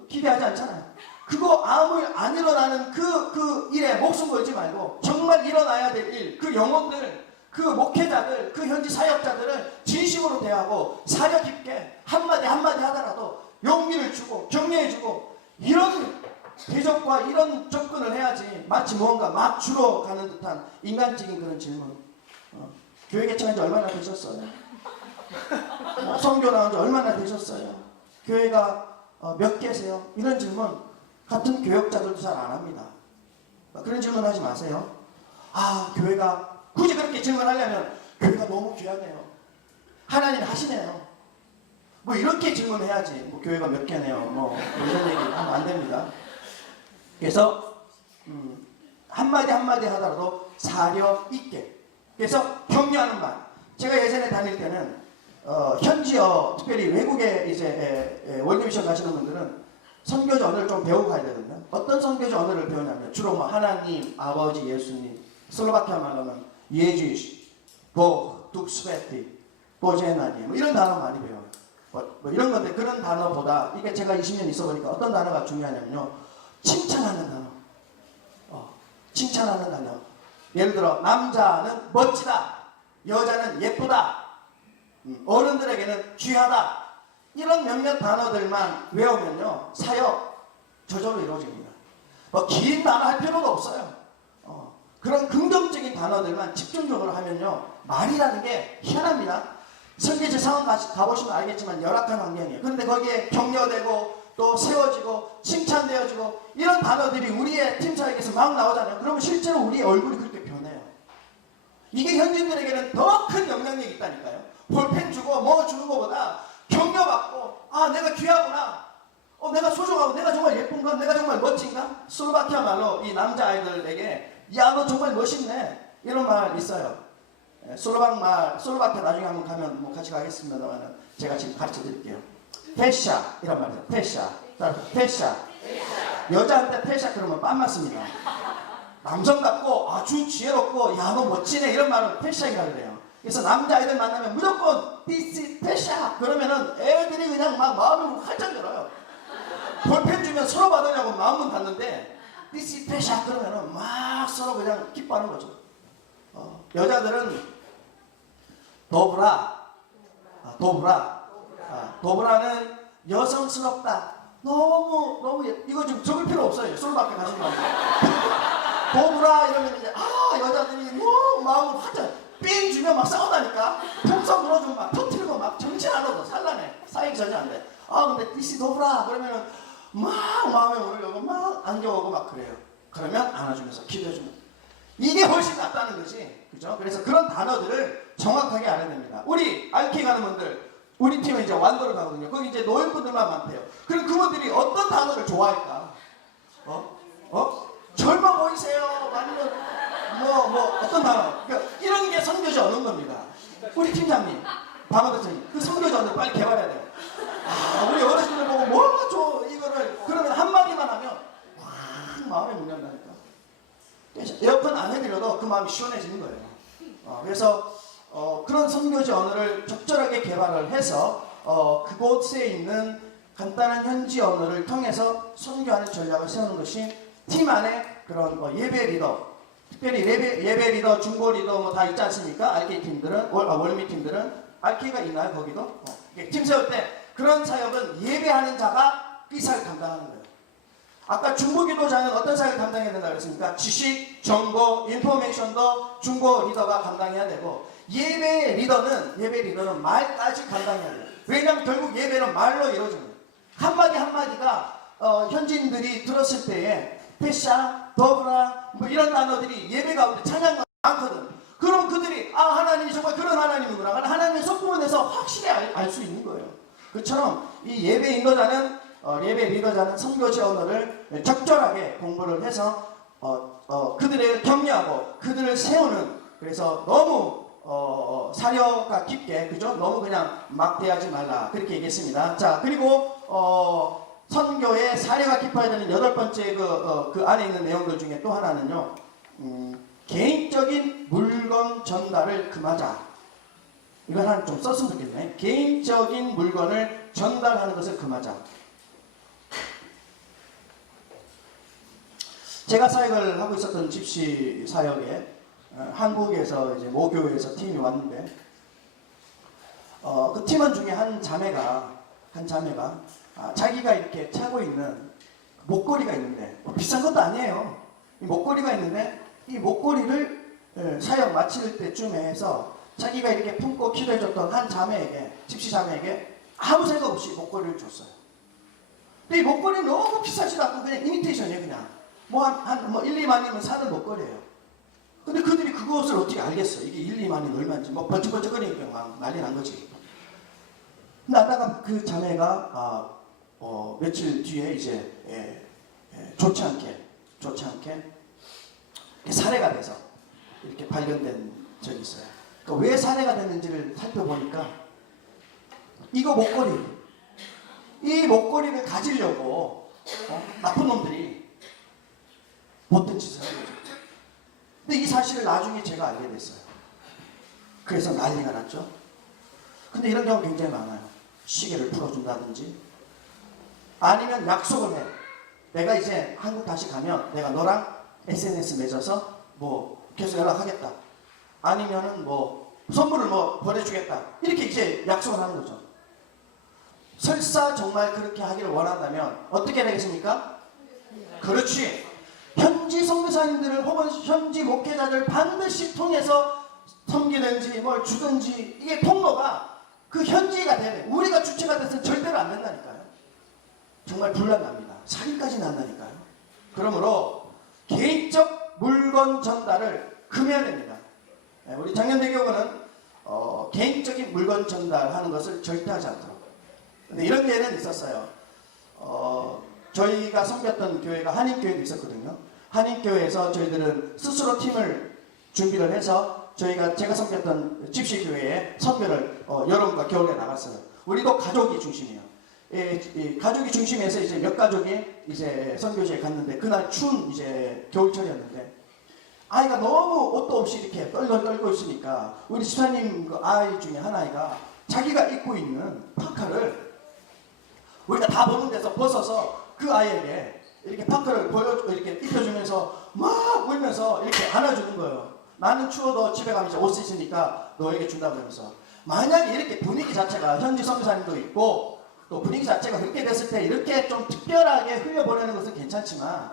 기대하지 않잖아요. 그거 아무 일 안 일어나는 그 일에 목숨 걸지 말고 정말 일어나야 될 일, 그 영혼들, 그 목회자들, 그 현지 사역자들을 진심으로 대하고 사려 깊게 한마디 한마디 하더라도 용기를 주고 격려해주고, 이런 대접과 이런 접근을 해야지 마치 무언가 막 주러 가는 듯한 인간적인 그런 질문. 교회 개척한 지 얼마나 되셨어요? 선교 나온 지 얼마나 되셨어요? 교회가 몇 개세요? 이런 질문 같은 교역자들도 잘 안 합니다. 그런 질문 하지 마세요. 교회가, 굳이 그렇게 질문하려면 교회가 너무 귀하네요. 하나님 하시네요. 뭐 이렇게 질문해야지. 뭐 교회가 몇 개네요. 뭐 이런 얘기 하면 안 됩니다. 그래서 한마디 한마디 하더라도 사려 있게. 그래서 격려하는 말. 제가 예전에 다닐 때는 현지어, 특별히 외국에 이제 월드미션 가시는 분들은 선교지 언어를 좀 배우고 가야 되거든요. 어떤 선교지 언어를 배우냐면 주로 뭐 하나님, 아버지, 예수님, 슬로바키아 말로는 예주시, 보, 둑스베티, 보제나니 뭐 이런 단어 많이 배워요. 뭐 이런 건데 그런 단어보다 이게 제가 20년 있어 보니까 어떤 단어가 중요하냐면요. 칭찬하는 단어. 칭찬하는 단어. 예를 들어 남자는 멋지다. 여자는 예쁘다. 어른들에게는 귀하다. 이런 몇몇 단어들만 외우면요. 사역 저절로 이루어집니다. 뭐 긴 단어 할 필요도 없어요. 그런 긍정적인 단어들만 집중적으로 하면요. 말이라는 게 희한합니다. 설계제 상황 가보시면 알겠지만 열악한 환경이에요. 그런데 거기에 격려되고 또 세워지고 칭찬되어지고 이런 단어들이 우리의 팀사역에서 막 나오잖아요. 그러면 실제로 우리의 얼굴이 그렇게 변해요. 이게 현지인들에게는 더 큰 영향력이 있다니까요. 볼펜 주고 뭐 주는 것보다 격려받고 아 내가 귀하구나. 내가 소중하고 내가 정말 예쁜가? 내가 정말 멋진가? 슬로바키아 말로 이 남자아이들에게 야 너 정말 멋있네. 이런 말 있어요. 슬로바키아 나중에 한번 가면 뭐 같이 가겠습니다만 제가 지금 가르쳐 드릴게요. 페샤 이란 말이에요. 페샤. 페샤. 여자한테 페샤 그러면 빤 맞습니다. 남성답고 아주 지혜롭고 야 너 멋지네 이런 말은 페샤이라고 그래요. 그래서 남자아이들 만나면 무조건 디시 페샤 그러면은 애들이 그냥 막 마음이 활짝 열어요. 볼펜 주면 서로 받으려고 마음은 닫는데 디시 페샤 그러면은 막 서로 그냥 기뻐하는 거죠. 여자들은 도브라는 여성스럽다. 너무 이거 좀 적을 필요 없어요. 술밖에 가시는 거 아니에요. 도브라 이러면 이제 여자들이 너무 마음을 활짝 삥 주면 막 싸우다니까. 통성 불어주면 막 터트리고 막 정신 안 얻어 산란해. 사익 전혀 안 돼. 근데 디시 도브라 그러면은 막 마음에 오르려고 막 안겨오고 막 그래요. 그러면 안아주면서 기도해주면 이게 훨씬 낫다는 거지. 그죠? 그래서 그런 단어들을 정확하게 알아야 됩니다. 우리 알키 가는 분들, 우리 팀은 이제 완도를 가거든요. 거기 이제 노인분들만 많대요. 그럼 그분들이 어떤 단어를 좋아할까? 젊어 보이세요? 아니면 어떤 단어? 그러니까 이런 게 선교지 얻는 겁니다. 우리 팀장님, 방어대장님, 그 선교지 얻는 빨리 개발해야 돼요. 우리 어르신들 보고 뭐가 좋아 이거를 그러면 한마디만 하면 확 마음에 묵는다니까. 에어컨 안 해드려도 그 마음이 시원해지는 거예요. 그래서 그런 선교지 언어를 적절하게 개발을 해서 그곳에 있는 간단한 현지 언어를 통해서 선교하는 전략을 세우는 것이 팀 안에 그런 예배 리더, 특별히 예배 리더, 중보 리더 뭐 다 있지 않습니까? RK 팀들은 월미 팀들은 RK가 있나요 거기도? 팀 세울 때 그런 사역은 예배하는 자가 이 사역을 담당하는 거예요. 아까 중보 기도자는 어떤 사역을 담당해야 된다고 그랬습니까? 지식, 정보, 인포메이션도 중보 리더가 감당해야 되고 예배 리더는 말까지 감당해야 돼요. 왜냐하면 결국 예배는 말로 이루어집니다. 한마디 한마디가 현지인들이 들었을 때에 페샤, 더브라 뭐 이런 단어들이 예배 가운데 찬양 많거든. 그럼 그들이 하나님이 정말 그런 하나님이구나. 하나님의 성품에 대해서 확실히 알 수 있는 거예요. 그처럼 이 예배 리더자는 선교지 언어를 적절하게 공부를 해서 그들을 격려하고 그들을 세우는 그래서 너무 사려가 깊게 그죠? 너무 그냥 막 대하지 말라 그렇게 얘기했습니다. 자 그리고 선교의 사려가 깊어야 되는 8번째 그 안에 있는 내용들 중에 또 하나는요. 개인적인 물건 전달을 금하자. 이건 하나 좀 썼으면 좋겠네. 개인적인 물건을 전달하는 것을 금하자. 제가 사역을 하고 있었던 집시 사역에 한국에서 이제 모교에서 팀이 왔는데 그 팀원 중에 한 자매가 자기가 이렇게 차고 있는 목걸이가 있는데 비싼 것도 아니에요. 이 목걸이가 있는데 이 목걸이를 사역 마칠 때쯤에 해서 자기가 이렇게 품고 기도해줬던 한 자매에게 집시 자매에게 아무 생각 없이 목걸이를 줬어요. 근데 이 목걸이 너무 비싸지도 않고 그냥 이미테이션이에요. 그냥 뭐 1, 2만이면 사는 목걸이에요. 근데 그들이 그것을 어떻게 알겠어? 이게 1, 2만이 얼마인지 뭐 번쩍번쩍거리니까 막 난리 난 거지. 나다가 그 자매가 며칠 뒤에 이제 좋지 않게 이렇게 살해가 돼서 이렇게 발견된 적이 있어요. 그러니까 왜 살해가 됐는지를 살펴보니까 이거 이 목걸이를 가지려고 나쁜 놈들이 못된 짓을 한 거죠. 근데 이 사실을 나중에 제가 알게 됐어요. 그래서 난리가 났죠. 근데 이런 경우 굉장히 많아요. 시계를 풀어준다든지 아니면 약속을 해. 내가 이제 한국 다시 가면 내가 너랑 SNS 맺어서 뭐 계속 연락하겠다. 아니면은 뭐 선물을 뭐 보내주겠다. 이렇게 이제 약속을 하는 거죠. 설사 정말 그렇게 하기를 원한다면 어떻게 되겠습니까? 그렇지. 현지 선교사님들을 혹은 현지 목회자들 반드시 통해서 섬기든지 뭘 주든지 이게 통로가 그 현지가 되네. 우리가 주체가 돼서는 절대로 안 된다니까요. 정말 분란납니다. 살인까지 난다니까요. 그러므로 개인적 물건 전달을 금해야 됩니다. 우리 장년대교구는 개인적인 물건 전달하는 것을 절대 하지 않도록. 근데 이런 예는 있었어요. 저희가 섬겼던 교회가 한인교회도 있었거든요. 한인교회에서 저희들은 스스로 팀을 준비를 해서 제가 섬겼던 집시교회에 선교를 여름과 겨울에 나갔어요. 우리도 가족이 중심이에요. 가족이 중심에서 이제 몇 가족이 이제 선교지에 갔는데 그날 추운 이제 겨울철이었는데 아이가 너무 옷도 없이 이렇게 떨고 떨고 있으니까 우리 집사님 그 아이 중에 한 아이가 자기가 입고 있는 파카를 우리가 다 보는 데서 벗어서 그 아이에게 이렇게 파카를 이렇게 입혀주면서 막 울면서 이렇게 안아주는 거예요. 나는 추워도 집에 가면 이제 옷 있으니까 너에게 준다 그러면서. 만약에 이렇게 분위기 자체가 현지 선교사님도 있고 또 분위기 자체가 그렇게 됐을 때 이렇게 좀 특별하게 흘려보내는 것은 괜찮지만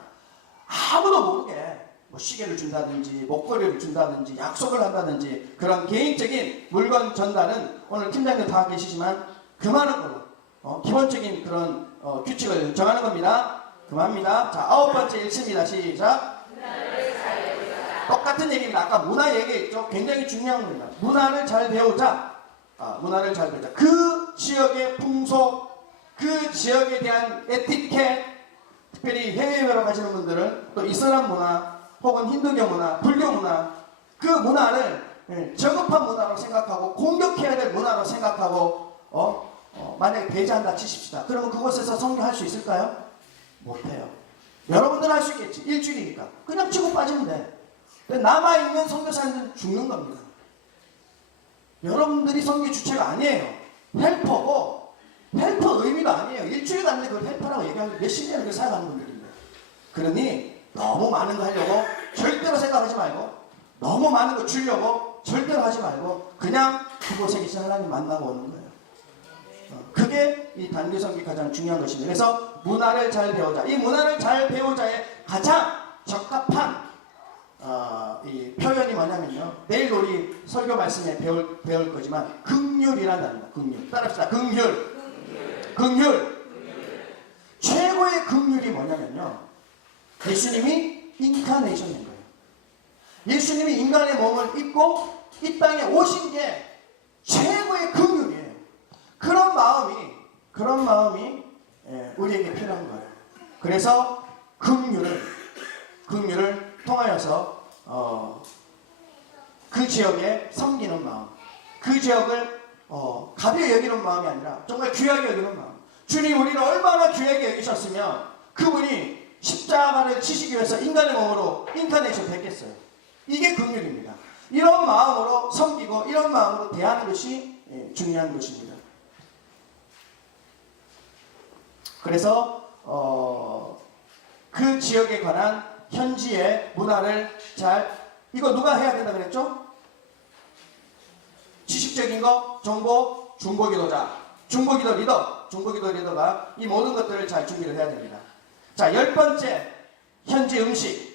아무도 모르게 뭐 시계를 준다든지 목걸이를 준다든지 약속을 한다든지 그런 개인적인 물건 전달은 오늘 팀장님 다 계시지만 금하는 걸로 기본적인 그런 규칙을 정하는 겁니다. 금합니다. 자, 9번째 읽습니다. 시작. 똑같은 얘기입니다. 아까 문화 얘기했죠. 굉장히 중요한 겁니다. 문화를 잘 배우자. 문화를 잘 배우자. 그 지역의 풍속, 그 지역에 대한 에티켓, 특별히 해외여행 가시는 분들은 또 이슬람 문화, 혹은 힌두교 문화, 불교 문화, 그 문화를 저급한 문화로 생각하고 공격해야 될 문화로 생각하고 만약에 배제한다 치십시다. 그러면 그곳에서 선교할 수 있을까요? 못해요. 여러분들은 할 수 있겠지. 일주일이니까. 그냥 치고 빠지면 돼. 근데 남아있는 선교사님들은 죽는 겁니다. 여러분들이 선교 주체가 아니에요. 헬퍼고 헬퍼 의미가 아니에요. 일주일 갔는데 그걸 헬퍼라고 얘기하면 몇십 년을 그걸 살아가는 분들인데. 그러니 너무 많은 거 하려고 절대로 생각하지 말고 너무 많은 거 주려고 절대로 하지 말고 그냥 그곳에 계신 하나님 만나고 오는 거예요. 그게 이 단기 선교 가장 중요한 것입니다. 그래서 문화를 잘 배우자. 이 문화를 잘 배우자의 가장 적합한 이 표현이 뭐냐면요. 내일 우리 설교 말씀에 배울 거지만 긍휼이라는 단어입니다. 긍휼. 따라합시다. 긍휼. 최고의 긍휼이 뭐냐면요. 예수님이 인카네이션 된 거예요. 예수님이 인간의 몸을 입고 이 땅에 오신 게 최고의 긍휼이에요. 그런 마음이 우리에게 필요한 거예요. 그래서 긍휼을 통하여서 그 지역에 섬기는 마음, 그 지역을 가벼이 여기는 마음이 아니라 정말 귀하게 여기는 마음. 주님 우리를 얼마나 귀하게 여기셨으면 그분이 십자가를 치시기 위해서 인간의 몸으로 인카네이션 됐겠어요. 이게 긍휼입니다. 이런 마음으로 섬기고 이런 마음으로 대하는 것이 중요한 것입니다. 그래서 그 지역에 관한 현지의 문화를 이거 누가 해야 된다 그랬죠? 지식적인 거, 정보, 중보기도자, 중보기도 리더가 이 모든 것들을 잘 준비를 해야 됩니다. 자, 10번째 현지 음식.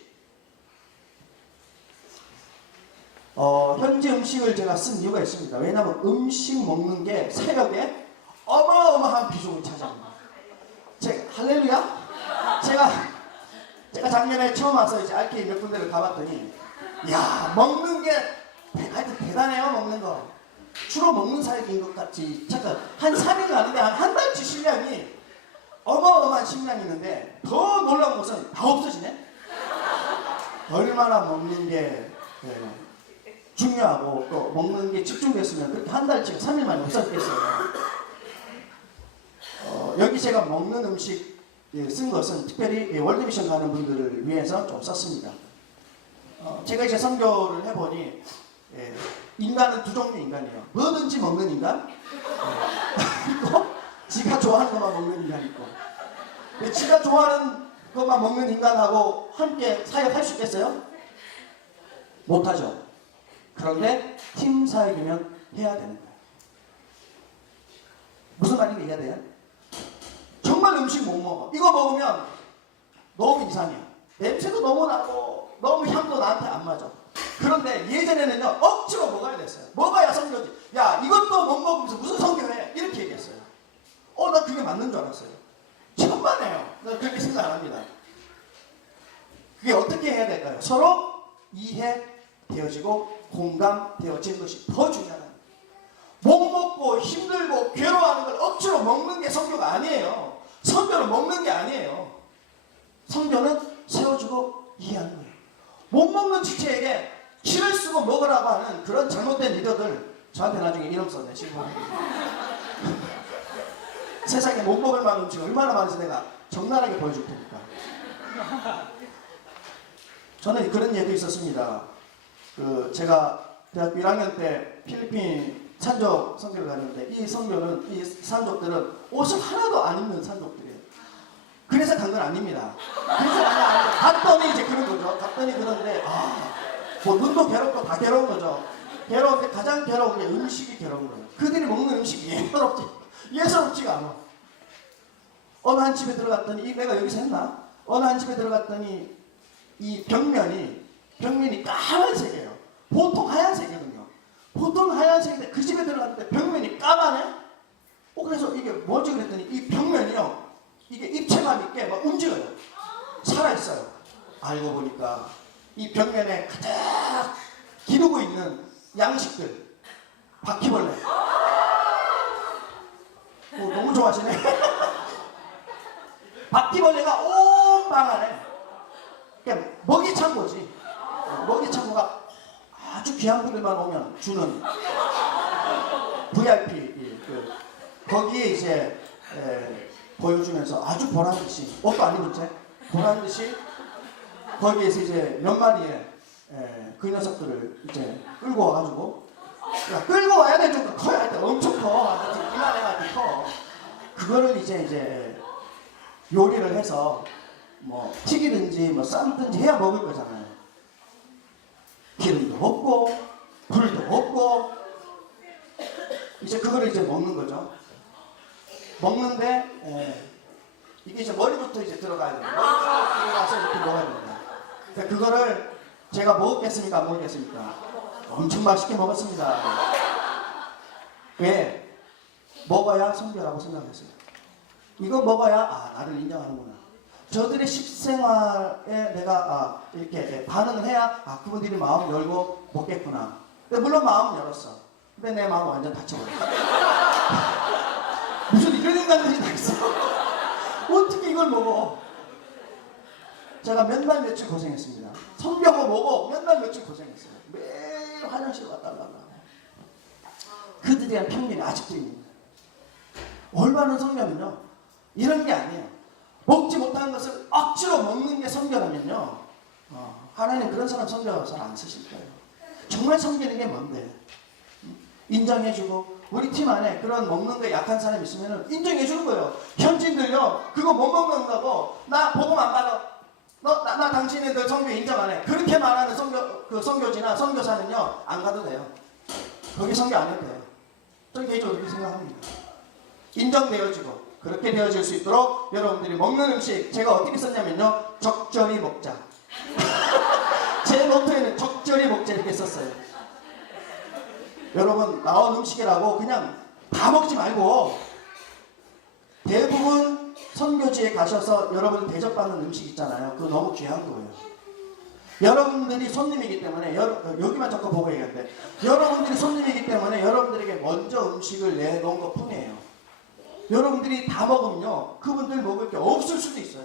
현지 음식을 제가 쓴 이유가 있습니다. 왜냐하면 음식 먹는 게 새벽에 어마어마한 비중을 차지합니다. 할렐루야? 제가 작년에 처음 와서 이제 RK 몇 군데를 가봤더니, 먹는 게 하여튼 대단해요, 먹는 거. 주로 먹는 사역인 것 같이 잠깐 한 3일 가는데 한 달치 식량이 어마어마한 식량이 있는데 더 놀라운 것은 다 없어지네. 얼마나 먹는 게 중요하고 또 먹는 게 집중됐으면 그렇게 한 달치가 3일 만에 없어졌겠어요. 여기 제가 먹는 음식 쓴 것은 특별히 월드미션 가는 분들을 위해서 좀 썼습니다. 제가 이제 선교를 해보니 인간은 두 종류의 인간이에요. 뭐든지 먹는 인간, 그리고 지가 좋아하는 것만 먹는 인간 있고. 지가 좋아하는 것만 먹는 인간하고 함께 사역할 수 있겠어요? 못하죠. 그런데 팀 사역이면 해야 되는 거예요. 무슨 말인지 이해가 돼요? 정말 음식 못 먹어. 이거 먹으면 너무 이상해. 냄새도 너무 나고 너무 향도 나한테 안 맞아. 그런데 예전에는요 억지로 먹어야 됐어요. 먹어야 성교지. 야 이것도 못 먹으면서 무슨 성교해? 이렇게 얘기했어요. 나 그게 맞는 줄 알았어요. 천만에요. 나 그렇게 생각 안 합니다. 그게 어떻게 해야 될까요? 서로 이해되어지고 공감되어지는 것이 더 중요하다. 못 먹고 힘들고 괴로워하는 걸 억지로 먹는 게 성교가 아니에요. 성교는 먹는 게 아니에요. 성교는 세워주고 이해하는 거예요. 못 먹는 지체에게 키를 쓰고 먹으라고 하는 그런 잘못된 리더들 저한테 나중에 이름 썼네. 세상에 못 먹을 만한 음식 얼마나 많은지 내가 적나라하게 보여줄 테니까. 저는 그런 얘기도 있었습니다. 제가 대학교 1학년 때 필리핀 산족 선교를 갔는데 이 산족들은 옷을 하나도 안 입는 산족들이에요. 그래서 간 건 아닙니다. 그래서 갔더니 이제 그런 거죠. 갔더니 그런데 뭐 눈도 괴롭고 다 괴로운 거죠. 괴로운데 가장 괴로운 게 음식이 괴로운 거예요. 그들이 먹는 음식이 예사롭지가 않아. 어느 한 집에 들어갔더니 내가 여기서 했나? 어느 한 집에 들어갔더니 이 벽면이 까만색이에요. 보통 하얀색이거든요. 보통 하얀색인데 그 집에 들어갔는데 벽면이 까만해? 그래서 이게 뭐지 그랬더니 이 벽면이요. 이게 입체감 있게 막 움직여요. 살아있어요. 알고 보니까 이 벽면에 가득 기르고 있는 양식들. 바퀴벌레. 너무 좋아하시네. 바퀴벌레가 온 방 안에 그냥 먹이 창고지. 먹이 창고가 아주 귀한 분들만 오면 주는 VIP 거기에 이제 보여주면서 아주 보란듯이 옷도 안 입은 채 보란듯이 거기에서 이제 몇 마리의 그 녀석들을 이제 끌고 와가지고 끌고 와야 될 정도 커야 할 때 엄청 커. 이만해가지고 커. 그거를 이제 요리를 해서 뭐 튀기든지 뭐 삶든지 해야 먹을 거잖아요. 기름도 없고 불도 없고 이제 그거를 이제 먹는 거죠. 먹는데 이게 이제 머리부터 이제 들어가야 돼요. 머리부터 들어가서 이렇게 먹어야 됩니다. 그거를 제가 먹었겠습니까? 안 먹었겠습니까? 엄청 맛있게 먹었습니다. 왜? 먹어야 성교라고 생각했어요. 이거 먹어야 나를 인정하는구나. 저들의 식생활에 내가 이렇게 반응을 해야 그분들이 마음 열고 먹겠구나. 물론 마음 열었어. 근데 내 마음 완전 닫혀버렸어. 무슨 이런 인간들이 다 있어. 어떻게 이걸 먹어? 제가 몇 날 며칠 고생했습니다. 성경을 보고 몇 날 며칠 고생했어요. 매일 화장실 왔다 갔다. 그들에 대한 편견이 아직도 있는 거예요. 올바른 성경은요 이런 게 아니에요. 먹지 못하는 것을 억지로 먹는 게 성경이면요 하나님 그런 사람 성경 잘 안 쓰실 거예요. 정말 성경인 게 뭔데? 인정해주고 우리 팀 안에 그런 먹는 거에 약한 사람 있으면 인정해주는 거예요. 현지인들요 그거 못 먹는다고 나 복음 안 받아. 나 당신네들 성교 인정 안 해. 그렇게 말하는 성교지나 선교사는요 안 가도 돼요. 거기 성교 안 해도 돼요. 저는 개인적으로 그렇게 생각합니다. 인정되어지고 그렇게 되어질 수 있도록 여러분들이 먹는 음식 제가 어떻게 썼냐면요 적절히 먹자. 제 노트에는 적절히 먹자 이렇게 썼어요. 여러분 나온 음식이라고 그냥 다 먹지 말고 대부분 선교지에 가셔서 여러분 대접받는 음식 있잖아요. 그거 너무 귀한 거예요. 여러분들이 손님이기 때문에 여기만 자꾸 보고 얘기하는데 여러분들이 손님이기 때문에 여러분들에게 먼저 음식을 내놓은 것 뿐이에요. 여러분들이 다 먹으면요 그분들 먹을 게 없을 수도 있어요.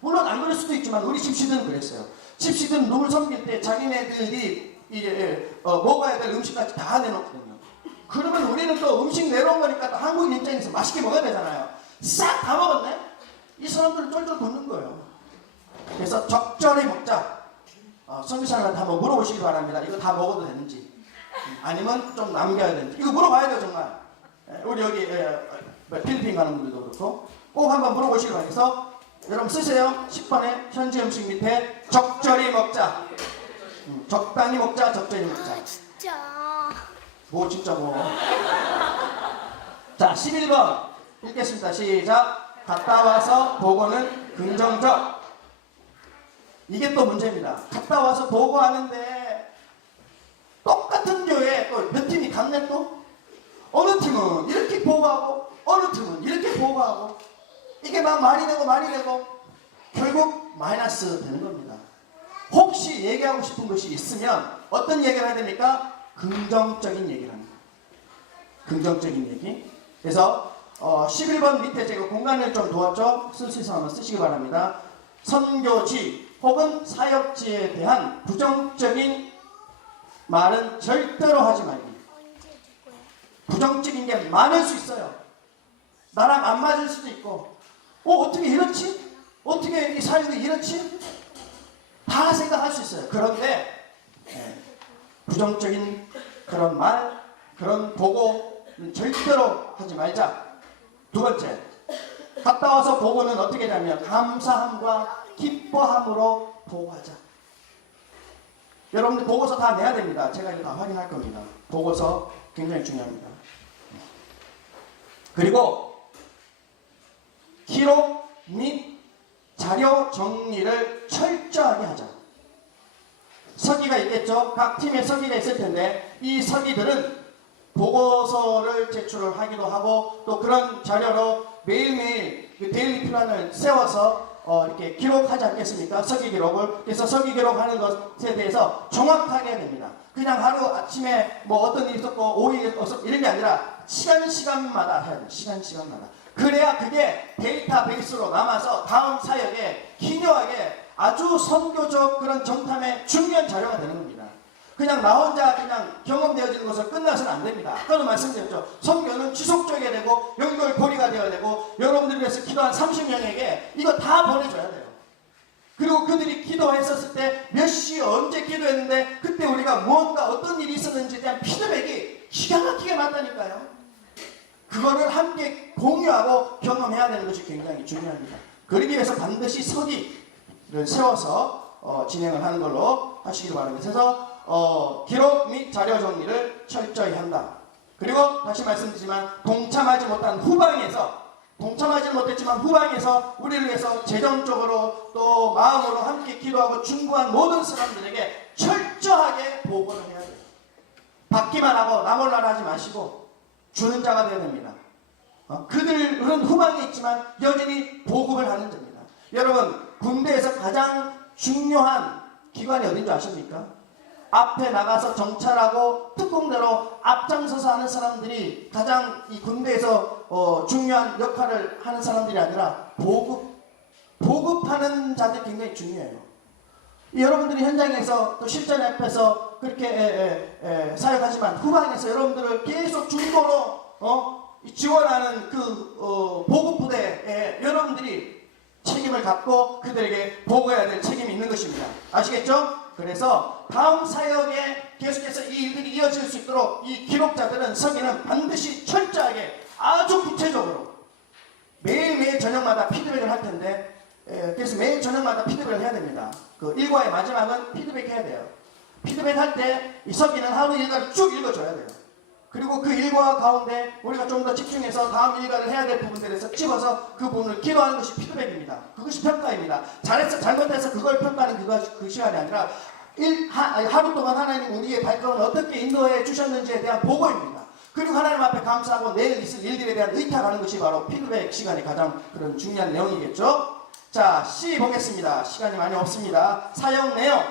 물론 안 그럴 수도 있지만 우리 집시들은 그랬어요. 집시들은 누굴 섬길 때 자기네들이 이제 먹어야 될 음식까지 다 내놓거든요. 그러면 우리는 또 음식 내놓은 거니까 또 한국인 입장에서 맛있게 먹어야 되잖아요. 싹 다 먹었네? 이 사람들은 쫄쫄 걷는 거예요. 그래서 적절히 먹자. 선교사님한테 한번 물어보시기 바랍니다. 이거 다 먹어도 되는지 아니면 좀 남겨야 되는지 이거 물어봐야 돼요 정말. 우리 여기 필리핀 가는 분들도 그렇고 꼭 한번 물어보시기 바랍니다. 여러분 쓰세요. 10번에 현지 음식 밑에 적절히 먹자. 적당히 먹자, 적절히 먹자. 진짜. 뭐 진짜 뭐. 자 11번 읽겠습니다. 시작. 갔다 와서 보고는 긍정적. 이게 또 문제입니다. 갔다 와서 보고하는데 똑같은 교회 또 몇 팀이 갔네 또? 어느 팀은 이렇게 보고하고 어느 팀은 이렇게 보고하고 이게 막 말이 되고 결국 마이너스 되는 겁니다. 혹시 얘기하고 싶은 것이 있으면 어떤 얘기를 해야 됩니까? 긍정적인 얘기를 합니다. 긍정적인 얘기. 그래서 11번 밑에 제가 공간을 좀 도왔죠? 쓸 수 있으면 한번 쓰시기 바랍니다. 선교지 혹은 사역지에 대한 부정적인 말은 절대로 하지 말기. 부정적인 게 많을 수 있어요. 나랑 안 맞을 수도 있고 어떻게 이렇지? 어떻게 이 사역이 이렇지? 다 생각할 수 있어요. 그런데 부정적인 그런 말, 그런 보고는 절대로 하지 말자. 두 번째, 갔다 와서 보고는 어떻게 하냐면 감사함과 기뻐함으로 보고하자. 여러분들 보고서 다 내야 됩니다. 제가 이거 다 확인할 겁니다. 보고서 굉장히 중요합니다. 그리고 기록 및 자료 정리를 철저하게 하자. 서기가 있겠죠. 각 팀에 서기가 있을 텐데 이 서기들은 보고서를 제출을 하기도 하고 또 그런 자료로 매일매일 그 데일리 플랜을 세워서 이렇게 기록하지 않겠습니까? 서기 기록을. 그래서 서기 기록하는 것에 대해서 정확하게 해야 됩니다. 그냥 하루 아침에 뭐 어떤 일이 있었고 오후에 이런 게 아니라 시간마다 해야 돼요. 시간마다. 그래야 그게 데이터베이스로 남아서 다음 사역에 기묘하게 아주 선교적 그런 정탐의 중요한 자료가 되는 겁니다. 그냥 나 혼자 그냥 경험되어지는 것을 끝나서는 안 됩니다. 아까도 말씀드렸죠. 선교는 지속적이어야 되고 연결고리가 되어야 되고 여러분들을 위해서 기도한 30명에게 이거 다 보내줘야 돼요. 그리고 그들이 기도했었을 때 몇 시 언제 기도했는데 그때 우리가 무언가 어떤 일이 있었는지에 대한 피드백이 기가 막히게 많다니까요. 그거를 함께 공유하고 경험해야 되는 것이 굉장히 중요합니다. 그러기 위해서 반드시 서기를 세워서 진행을 하는 걸로 하시기 바랍니다. 그래서 기록 및 자료 정리를 철저히 한다. 그리고 다시 말씀드리지만 동참하지 못한 동참하지 못했지만 후방에서 우리를 위해서 재정적으로 또 마음으로 함께 기도하고 충고한 모든 사람들에게 철저하게 보고를 해야 돼요. 받기만 하고 나 몰라라 하지 마시고 주는 자가 되어야 됩니다. 그들은 후방에 있지만 여전히 보급을 하는 자입니다. 여러분 군대에서 가장 중요한 기관이 어딘지 아십니까? 앞에 나가서 정찰하고 특공대로 앞장서서 하는 사람들이 가장 이 군대에서 중요한 역할을 하는 사람들이 아니라 보급하는 자들이 굉장히 중요해요. 여러분들이 현장에서 또 실전 앞에서 그렇게 사역하지만 후방에서 여러분들을 계속 중도로 지원하는 그 보급부대에 여러분들이 책임을 갖고 그들에게 보고해야 될 책임이 있는 것입니다. 아시겠죠? 그래서 다음 사역에 계속해서 이 일들이 이어질 수 있도록 이 기록자들은 서기는 반드시 철저하게 아주 구체적으로 매일매일 저녁마다 피드백을 할 텐데 그래서 매일 저녁마다 피드백을 해야 됩니다. 그 일과의 마지막은 피드백 해야 돼요. 피드백 할 때 이 서기는 하루 일과를 쭉 읽어줘야 돼요. 그리고 그 일과 가운데 우리가 좀 더 집중해서 다음 일과를 해야 될 부분들에서 집어서 그 부분을 기도하는 것이 피드백입니다. 그것이 평가입니다. 잘했어 잘못해서 그걸 평가하는 그 시간이 아니라 하루 동안 하나님 우리의 발걸음을 어떻게 인도해 주셨는지에 대한 보고입니다. 그리고 하나님 앞에 감사하고 내일 있을 일들에 대한 의탁하는 것이 바로 피드백 시간이 가장 그런 중요한 내용이겠죠. 자, C 보겠습니다. 시간이 많이 없습니다. 사역 내용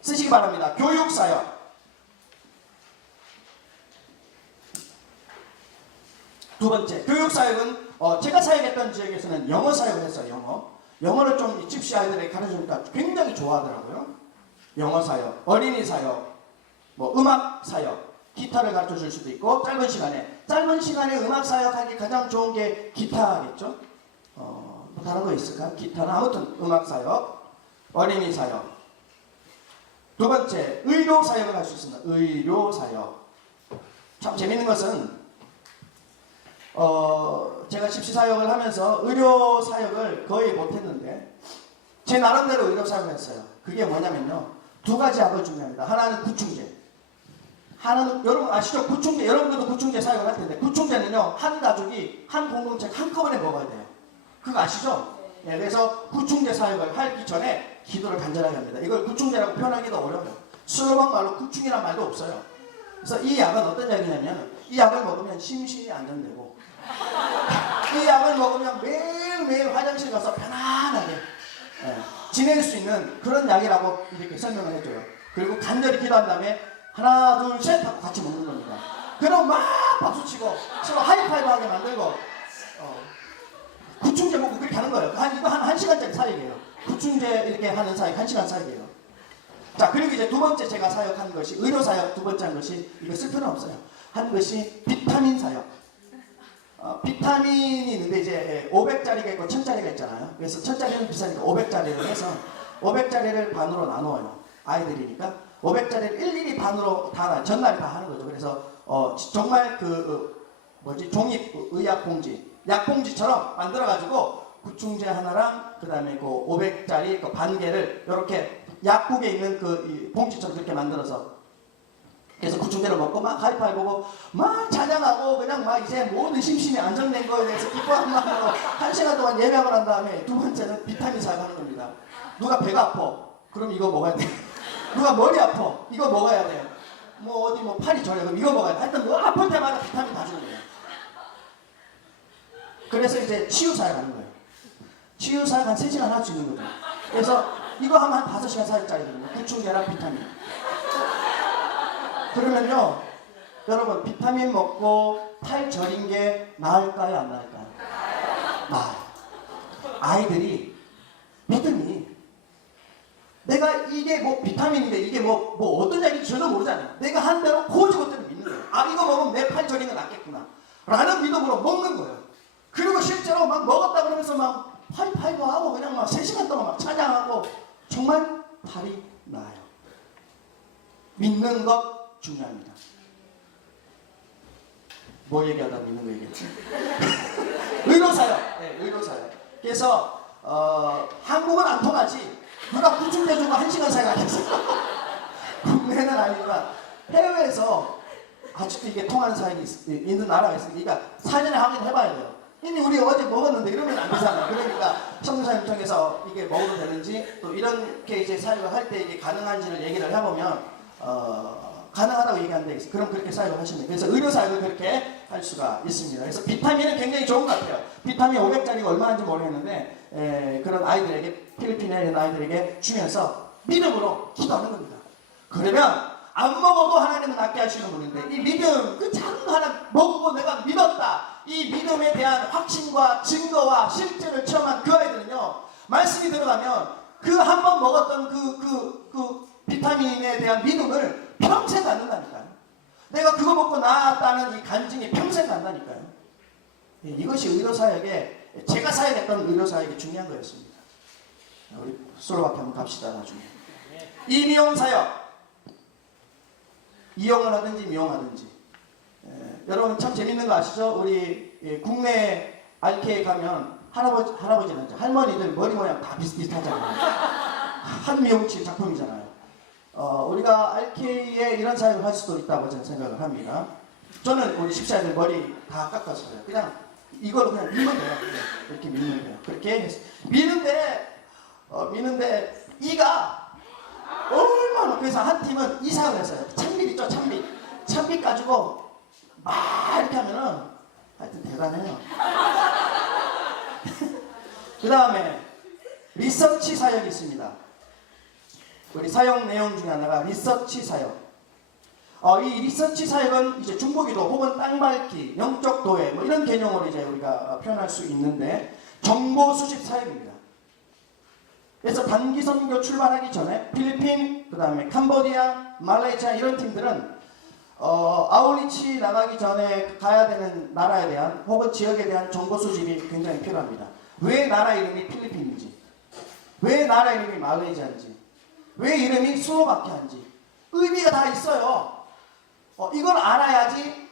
쓰시기 바랍니다. 교육사역. 두 번째, 교육사역은 제가 사역했던 지역에서는 영어 사역을 했어요. 영어를 좀 집시 아이들에게 가르쳐주니까 굉장히 좋아하더라고요. 영어 사역, 어린이 사역, 뭐 음악 사역, 기타를 가르쳐 줄 수도 있고 짧은 시간에 음악 사역하기 가장 좋은 게 기타겠죠. 뭐 다른 거 있을까? 기타나 아무튼 음악 사역, 어린이 사역. 두 번째, 의료 사역을 할 수 있습니다. 의료 사역. 참 재밌는 것은 제가 집시 사역을 하면서 의료 사역을 거의 못했는데 제 나름대로 의료 사역을 했어요. 그게 뭐냐면요, 두 가지 악을 중요합니다. 하나는 구충제. 하나는 여러분 아시죠? 구충제. 여러분들도 구충제 사역을 할 텐데 구충제는요, 한 가족이 한 공동체 한꺼번에 먹어야 돼요. 그거 아시죠? 네, 그래서 구충제 사역을 하기 전에 기도를 간절하게 합니다. 이걸 구충제라고 표현하기도 어려워요. 수로방 말로 구충이란 말도 없어요. 그래서 이 약은 어떤 약이냐면 이 약을 먹으면 심신이 안정되고 이 약을 먹으면 매일매일 화장실 가서 편안하게 지낼 수 있는 그런 약이라고 이렇게 설명을 해줘요. 그리고 간절히 기도한 다음에 하나 둘 셋 하고 같이 먹는 겁니다. 그럼 막 박수치고 서로 하이파이브하게 만들고 구충제 먹고 그렇게 하는 거예요. 이거 한 1시간짜리 사역이에요. 구충제 이렇게 하는 사역 1시간 사역이에요. 자, 그리고 이제 두 번째 제가 사역한 것이 의료 사역. 두 번째 한 것이, 이거 쓸 필요는 없어요, 한 것이 비타민 사역. 비타민이 있는데 이제 500짜리가 있고 1000짜리가 있잖아요. 그래서 1000짜리는 비싸니까 500짜리를 해서 500짜리를 반으로 나누어요. 아이들이니까 500짜리를 일일이 반으로 다 전날에 다 하는 거죠. 그래서 정말 종이 의약봉지, 약봉지처럼 만들어가지고 구충제 하나랑 그 다음에 그 500짜리 그 반 개를 이렇게 약국에 있는 그 봉지처럼 그렇게 만들어서, 그래서 구충제를 먹고 막 하이파이브고 막 찬양하고 그냥 막 이제 모든 심신이 안정된 거에 대해서 기뻐한 마음으로 1시간 동안 예배하고 난 다음에 두 번째는 비타민 사용하는 겁니다. 누가 배가 아파? 그럼 이거 먹어야 돼. 누가 머리 아파? 이거 먹어야 돼요. 뭐 어디 뭐 팔이 저려? 그럼 이거 먹어야 돼. 하여튼 뭐 아플 때마다 비타민 다 주는 거예요. 그래서 이제 치유 사역하는 거예요. 치유 사역 한 3시간 할 수 있는 거죠. 그래서 이거 하면 한 5시간 사역짜리거든요. 구충제랑 비타민. 그러면요, 여러분 비타민 먹고 팔 저린 게 나을까요, 안 나을까요? 나아요. 아이들이 믿음이, 내가 이게 뭐 비타민인데 이게 뭐 어떤 약인지 전혀 모르잖아요. 내가 한 대로 고지고대로 믿는 거예요. 아, 이거 먹으면 내 팔 저린 거 낫겠구나 라는 믿음으로 먹는 거예요. 그리고 실제로 막 먹었다 그러면서 막 하이파이브 하고 그냥 막 3시간 동안 막 찬양하고 정말 팔이 나아요. 믿는 것 중요합니다. 뭐 얘기하다 믿는 거 얘기했지? 의료사역. 네, 의료사역. 그래서 한국은 안 통하지. 누가 구충제 주고 1시간 사역하겠어. 국내는 아니지만 해외에서 아직도 이게 통하는 사역이 있는 나라가 있으니까 4년에 확인해봐야 돼요. 이미 우리 어제 먹었는데 이러면 안 되잖아요. 그러니까 청소사님 통해서 이게 먹어도 되는지, 또 이렇게 이제 사역을 할 때 이게 가능한지를 얘기를 해보면 가능하다고 얘기하는데 그럼 그렇게 사역을 하시면 돼요. 그래서 의료 사역을 그렇게 할 수가 있습니다. 그래서 비타민은 굉장히 좋은 것 같아요. 비타민 500짜리가 얼마인지 모르겠는데 그런 아이들에게, 필리핀에 있는 아이들에게 주면서 믿음으로 기도하는 겁니다. 그러면 안 먹어도 하나님은 낫게 하시는 분인데, 이 믿음, 그 작은 거 하나 먹고 내가 믿었다, 이 믿음에 대한 확신과 증거와 실제를 체험한 그 아이들은요, 말씀이 들어가면 그 한 번 먹었던 그 비타민에 대한 믿음을 평생 갖는다니까요. 내가 그거 먹고 나았다는 이 간증이 평생 간다니까요. 이것이 의료사역에, 제가 사역했던 의료사역이 중요한 거였습니다. 우리 솔로밖에 한번 갑시다, 나중에. 이미용사역. 이용을 하든지 미용하든지. 여러분 참 재밌는 거 아시죠? 우리 국내 RK에 가면 할아버지는 할머니들 머리 모양 다 비슷비슷하잖아요. 한 미용실 작품이잖아요. 우리가 RK에 이런 사역을 할 수도 있다고 저는 생각을 합니다. 저는 우리 집사님들 머리 다 깎았어요. 그냥 이걸로 그냥 밀면 돼요. 이렇게 밀면 돼요. 그렇게 했어요. 미는데 이가 얼마나, 그래서 한 팀은 이 사역을 했어요. 찬빛 있죠, 찬빛. 찬빛 가지고 막 이렇게 하면은 하여튼 대단해요. 그 다음에 리서치 사역이 있습니다. 우리 사역 내용 중에 하나가 리서치 사역. 이 리서치 사역은 이제 중보기도 혹은 땅밟기, 영적 도회 뭐 이런 개념으로 이제 우리가 표현할 수 있는데 정보 수집 사역입니다. 그래서 단기 선교 출발하기 전에 필리핀, 그 다음에 캄보디아, 말레이시아 이런 팀들은 아우리치 나가기 전에 가야 되는 나라에 대한 혹은 지역에 대한 정보 수집이 굉장히 필요합니다. 왜 나라 이름이 필리핀인지, 왜 나라 이름이 말레이시아인지, 왜 이름이 슬로바키아인지 의미가 다 있어요. 이걸 알아야지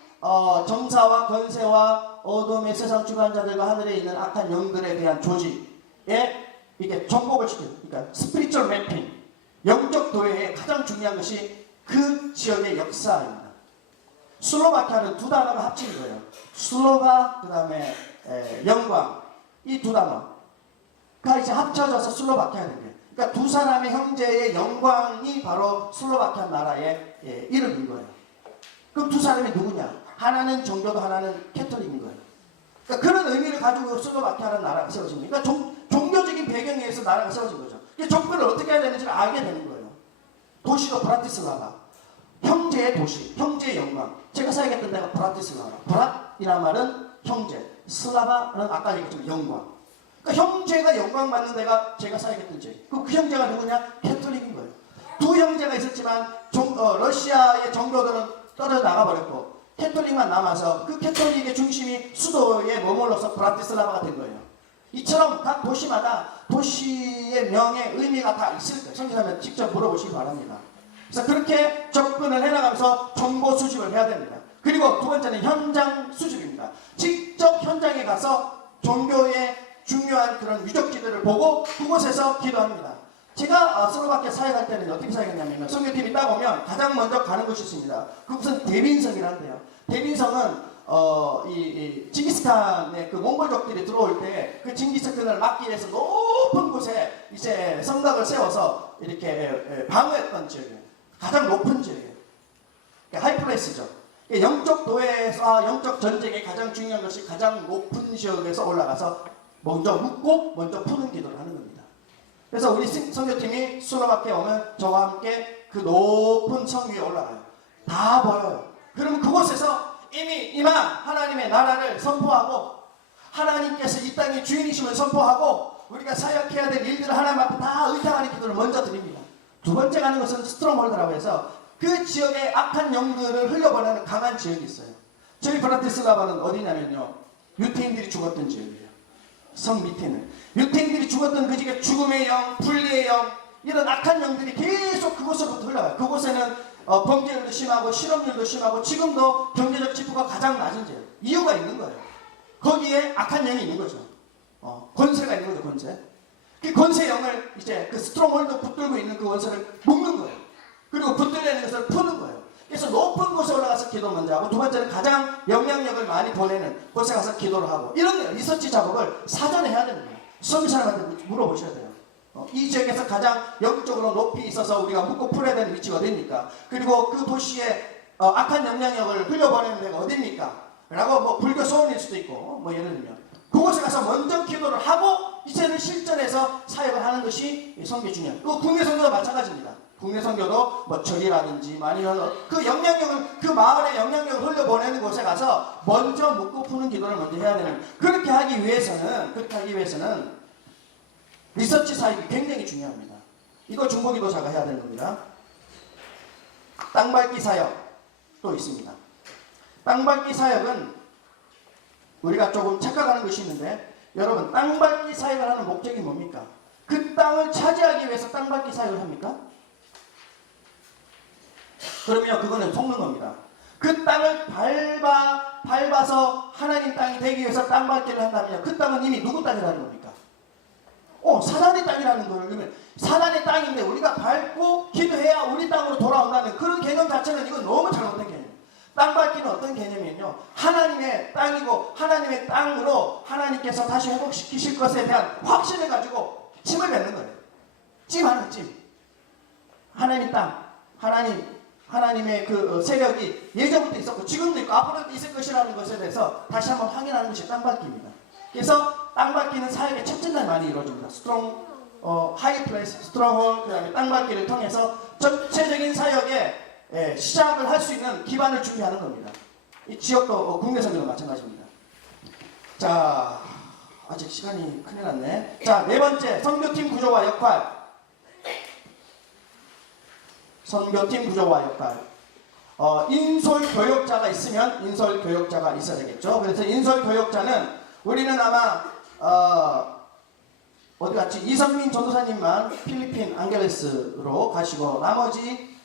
정사와 권세와 어둠의 세상 주관자들과 하늘에 있는 악한 영들에 대한 조직에 이게 정복을 시켜요. 그러니까 스피리추얼 매핑, 영적 도회의 가장 중요한 것이 그 지역의 역사입니다. 슬로바키아는 두 단어가 합친 거예요. 슬로바 그 다음에 영광, 이 두 단어가 이제 합쳐져서 슬로바키아 된 거예요. 그러니까 두 사람의 형제의 영광이 바로 슬로바키아 나라의 이름인 거예요. 그럼 두 사람이 누구냐? 하나는 정교도 하나는 캐톨릭인 거예요. 그러니까 그런 의미를 가지고 슬로바키아라는 나라가 세워집니다. 그러니까 종교적인 배경에 의해서 나라가 세워진 거죠. 정권을 어떻게 해야 되는지를 알게 되는 거예요. 도시가 브라티슬라바, 형제의 도시, 형제의 영광. 제가 살겠던 데가 브라티슬라바. 브랏이라는 말은 형제, 슬라바는 아까 얘기했지만 영광. 그러니까 형제가 영광 받는 데가 제가 살겠던 지역. 그 형제가 누구냐? 캐톨릭인 거예요. 두 형제가 있었지만 러시아의 정교들은 떨어져 나가버렸고 캐톨릭만 남아서 그 캐톨릭의 중심이 수도에 머물러서 브라티슬라바가 된 거예요. 이처럼 각 도시마다 도시의 명예, 의미가 다 있을 거예요. 성경하면 직접 물어보시기 바랍니다. 그래서 그렇게 접근을 해나가면서 정보 수집을 해야 됩니다. 그리고 두 번째는 현장 수집입니다. 직접 현장에 가서 종교의 중요한 그런 유적지들을 보고 그곳에서 기도합니다. 제가 슬로바키아 사역할 때는 어떻게 사역했냐면 선교팀이 딱 오면 가장 먼저 가는 곳이 있습니다. 그곳은 데빈성이란데요. 데빈성은 이 징기스칸의 그 몽골족들이 들어올 때 그 징기스칸을 막기 위해서 높은 곳에 이제 성곽을 세워서 이렇게 방어했던 지역이에요. 가장 높은 지역이에요. 하이플레이스죠. 영적 도회에서 영적 전쟁의 가장 중요한 것이 가장 높은 지역에서 올라가서 먼저 묻고 먼저 푸는 기도를 하는 겁니다. 그래서 우리 선교팀이 슬로바키아에 오면 저와 함께 그 높은 성 위에 올라가요. 다 보여요. 그러면 그곳에서 이미 이만 하나님의 나라를 선포하고 하나님께서 이 땅의 주인이심을 선포하고 우리가 사역해야 될 일들을 하나님 앞에 다 의탁하는 기도를 먼저 드립니다. 두 번째 가는 것은 스트롱홀드라고 해서 그 지역의 악한 영들을 흘려보내는 강한 지역이 있어요. 저희 브라티슬라바는 어디냐면요, 유태인들이 죽었던 지역이에요. 성 밑에는 유태인들이 죽었던 그 지역에 죽음의 영, 분리의 영, 이런 악한 영들이 계속 그곳으로부터 흘러가요. 그곳에는 범죄율도 심하고 실업률도 심하고 지금도 경제적 지표가 가장 낮은 지역. 이유가 있는 거예요. 거기에 악한 영이 있는 거죠. 권세가 있는 거죠. 권세. 그 권세영을 이제 그 스트롱홀드 붙들고 있는 그 원수를 묶는 거예요. 그리고 붙들려는 것을 푸는 거예요. 그래서 높은 곳에 올라가서 기도 먼저 하고, 두 번째는 가장 영향력을 많이 보내는 곳에 가서 기도를 하고, 이런 리서치 작업을 사전에 해야 됩니다. 수험이 사람한테 물어보셔야 돼요. 이 지역에서 가장 영적으로 높이 있어서 우리가 묶고 풀어야 되는 위치가 어디입니까? 그리고 그 도시에 악한 영향력을 흘려보내는 데가 어디입니까? 라고 뭐 불교 소원일 수도 있고, 뭐 예를 들면 그곳에 가서 먼저 기도를 하고 이제는 실전에서 사역을 하는 것이 선교 중요해요. 그 국내 선교도 마찬가지입니다. 국내 선교도 뭐 절이라든지 아니면 그 영향력을, 그 마을의 영향력을 흘려보내는 곳에 가서 먼저 묻고 푸는 기도를 먼저 해야 되는, 그렇게 하기 위해서는 리서치 사역이 굉장히 중요합니다. 이거 중보기도자가 해야 되는 겁니다. 땅밟기 사역도 있습니다. 땅밟기 사역은 우리가 조금 착각하는 것이 있는데, 여러분, 땅밟기 사역을 하는 목적이 뭡니까? 그 땅을 차지하기 위해서 땅밟기 사역을 합니까? 그러면 그거는 속는 겁니다. 그 땅을 밟아서 하나님 땅이 되기 위해서 땅밟기를 한다면 그 땅은 이미 누구 땅이라는 겁니까? 사단의 땅이라는 거를, 사단의 땅인데 우리가 밟고 기도해야 우리 땅으로 돌아온다는 그런 개념 자체는 이건 너무 잘못된 개념이에요. 땅밟기는 어떤 개념이냐면 하나님의 땅이고 하나님의 땅으로 하나님께서 다시 회복시키실 것에 대한 확신을 가지고 찜을 뱉는 거예요. 찜하는 찜. 하나님 땅, 하나님의 그 세력이 예전부터 있었고 지금도 있고 앞으로도 있을 것이라는 것에 대해서 다시 한번 확인하는 것이 땅밟기입니다. 그래서 땅밟기는 사역의 첫째 날 많이 이루어집니다. 스트롱 하이 플레이스, 스트롱홀, 그다음에 땅밟기를 통해서 전체적인 사역에 시작을 할 수 있는 기반을 준비하는 겁니다. 이 지역도 국내 선교도 마찬가지입니다. 자, 아직 시간이 큰일 났네. 자, 네 번째, 선교팀 구조와 역할. 선교팀 구조와 역할. 인솔 교역자가 있으면 인솔 교역자가 있어야 되겠죠. 그래서 인솔 교역자는 우리는 아마 어디 갔지? 이성민 전도사님만 필리핀 앙겔레스로 가시고 나머지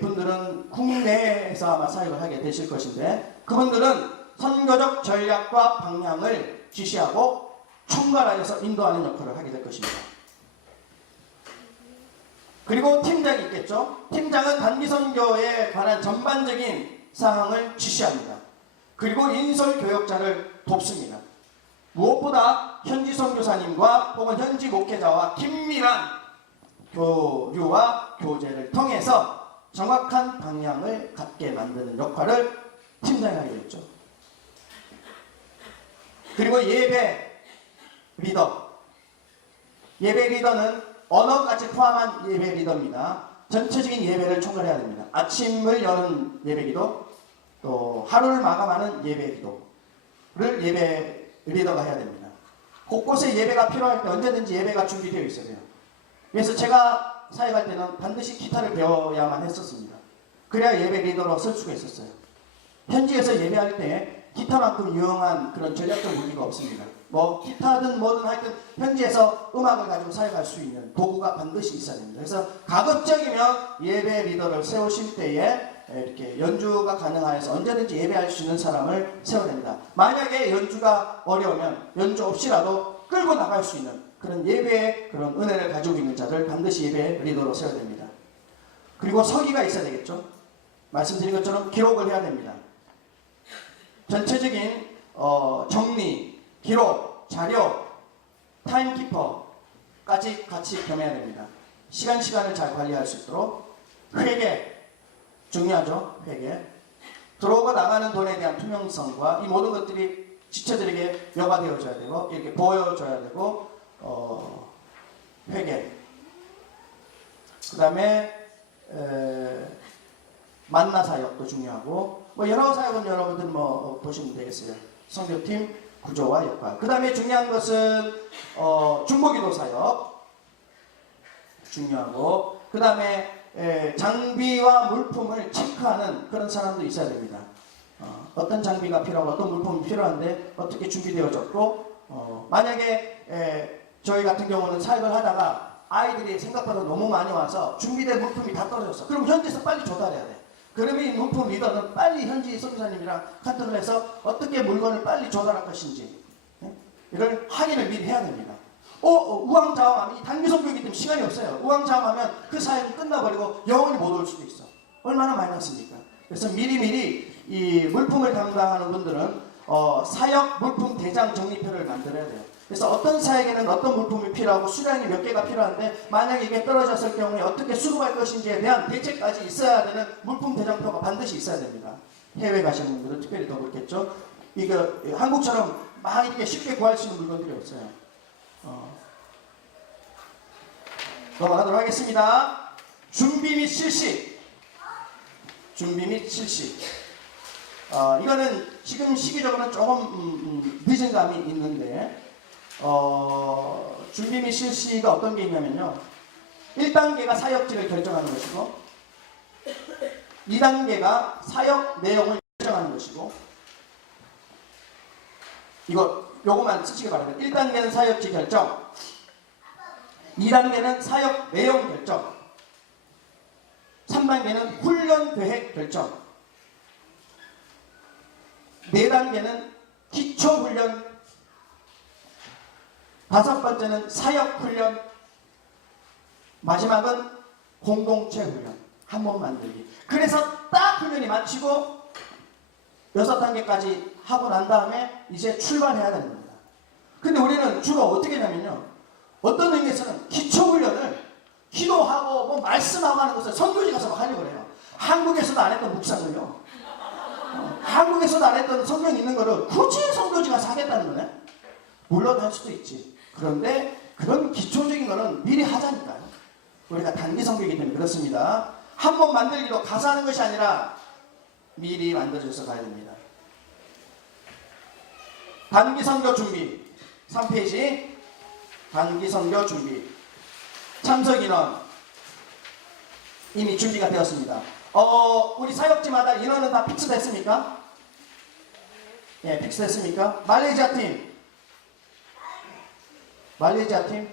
분들은 국내에서 아마 사역을 하게 되실 것인데 그분들은 선교적 전략과 방향을 지시하고 총괄하여서 인도하는 역할을 하게 될 것입니다. 그리고 팀장이 있겠죠. 팀장은 단기선교에 관한 전반적인 사항을 지시합니다. 그리고 인솔 교역자를 돕습니다. 무엇보다 현지 선교사님과 혹은 현지 목회자와 긴밀한 교류와 교제를 통해서 정확한 방향을 갖게 만드는 역할을 팀장이 하게 됐죠. 그리고 예배 리더. 예배 리더는 언어까지 포함한 예배 리더입니다. 전체적인 예배를 총괄해야 됩니다. 아침을 여는 예배 기도, 또 하루를 마감하는 예배 기도를 예배 리더가 해야 됩니다. 곳곳에 예배가 필요할 때 언제든지 예배가 준비되어 있어야 돼요. 그래서 제가 사역할 때는 반드시 기타를 배워야만 했었습니다. 그래야 예배 리더로 쓸 수가 있었어요. 현지에서 예배할 때 기타만큼 유용한 그런 전략적 무기가 없습니다. 뭐 기타든 뭐든 하여튼 현지에서 음악을 가지고 사역할 수 있는 도구가 반드시 있어야 됩니다. 그래서 가급적이면 예배 리더를 세우실 때에 이렇게 연주가 가능하여서 언제든지 예배할 수 있는 사람을 세워야 됩니다. 만약에 연주가 어려우면 연주 없이라도 끌고 나갈 수 있는 그런 예배의 그런 은혜를 가지고 있는 자를 반드시 예배 리더로 세워야 됩니다. 그리고 서기가 있어야 되겠죠. 말씀드린 것처럼 기록을 해야 됩니다. 전체적인 정리, 기록, 자료, 타임키퍼까지 같이 겸해야 됩니다. 시간을 잘 관리할 수 있도록 회계, 중요하죠. 회계. 들어오고 나가는 돈에 대한 투명성과 이 모든 것들이 지체들에게 여과되어져야 되고 이렇게 보여줘야 되고 회계. 그 다음에 만나 사역도 중요하고 뭐 여러 사역은 여러분들 뭐 보시면 되겠어요. 선교팀 구조와 역할. 그 다음에 중요한 것은 중보기도 사역 중요하고 그 다음에 장비와 물품을 체크하는 그런 사람도 있어야 됩니다. 어떤 장비가 필요하고 어떤 물품이 필요한데 어떻게 준비되어졌고 만약에 저희 같은 경우는 사역을 하다가 아이들이 생각보다 너무 많이 와서 준비된 물품이 다 떨어졌어. 그럼 현지에서 빨리 조달해야 돼. 그러면 이 물품 리더는 빨리 현지 선교사님이랑 카톡을 해서 어떻게 물건을 빨리 조달할 것인지 이걸 확인을 미리 해야 됩니다. 우왕좌왕하면 이 단기선교이기 때문에 시간이 없어요. 우왕좌왕하면 그 사역이 끝나버리고 영원히 못 올 수도 있어. 얼마나 마이너스입니까? 그래서 미리미리 이 물품을 담당하는 분들은 사역 물품 대장 정리표를 만들어야 돼요. 그래서 어떤 사역에는 어떤 물품이 필요하고 수량이 몇 개가 필요한데 만약에 이게 떨어졌을 경우에 어떻게 수급할 것인지에 대한 대책까지 있어야 되는 물품 대장표가 반드시 있어야 됩니다. 해외 가시는 분들은 특별히 더 그렇겠죠. 이거 한국처럼 막 이렇게 쉽게 구할 수 있는 물건들이 없어요. 넘어가도록 하겠습니다. 준비 및 실시. 준비 및 실시. 이거는 지금 시기적으로는 조금 늦은 감이 있는데 준비 및 실시가 어떤 게 있냐면요. 1단계가 사역지를 결정하는 것이고 2단계가 사역 내용을 결정하는 것이고 요것만 쓰시기 바랍니다. 1단계는 사역지 결정 2단계는 사역 내용 결정 3단계는 훈련 계획 결정 4단계는 기초훈련 5번째는 사역훈련 마지막은 공동체 훈련 한 번 만들기. 그래서 딱 훈련이 마치고 6단계까지 하고 난 다음에 이제 출발해야 되는 겁니다. 근데 우리는 주로 어떻게 하냐면요. 어떤 의미에서는 기초훈련을 기도하고 뭐 말씀하고 하는 것을 선교지 가서 막 하려고 해요. 한국에서도 안 했던 묵상을요. 한국에서도 안 했던 성경 있는 거를 굳이 선교지 가서 하겠다는 거네. 물론 할 수도 있지. 그런데 그런 기초적인 거는 미리 하자니까요. 우리가 단기 성교이기 때문에 그렇습니다. 한 번 만들기로 가서 하는 것이 아니라 미리 만들어져서 가야 됩니다. 단기 선교 준비 3페이지 단기 선교 준비 참석 인원 이미 준비가 되었습니다. 우리 사역지마다 인원은 다 픽스됐습니까? 예, 픽스됐습니까? 말레이시아 팀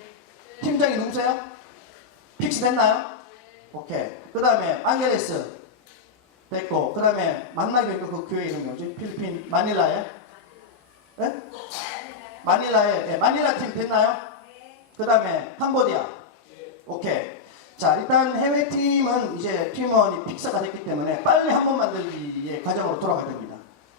팀장이 누구세요? 픽스됐나요? 오케이. 그 다음에 안게레스 됐고, 그 다음에 만나기 그 교회 이름 뭐지? 필리핀 마닐라에? 예? 마닐라에, 예, 마닐라 팀 됐나요? 그 다음에 캄보디아. 오케이. 자, 일단 해외 팀은 이제 팀원이 픽스가 됐기 때문에 빨리 한 몸 만들기의 과정으로 돌아가야 됩니다.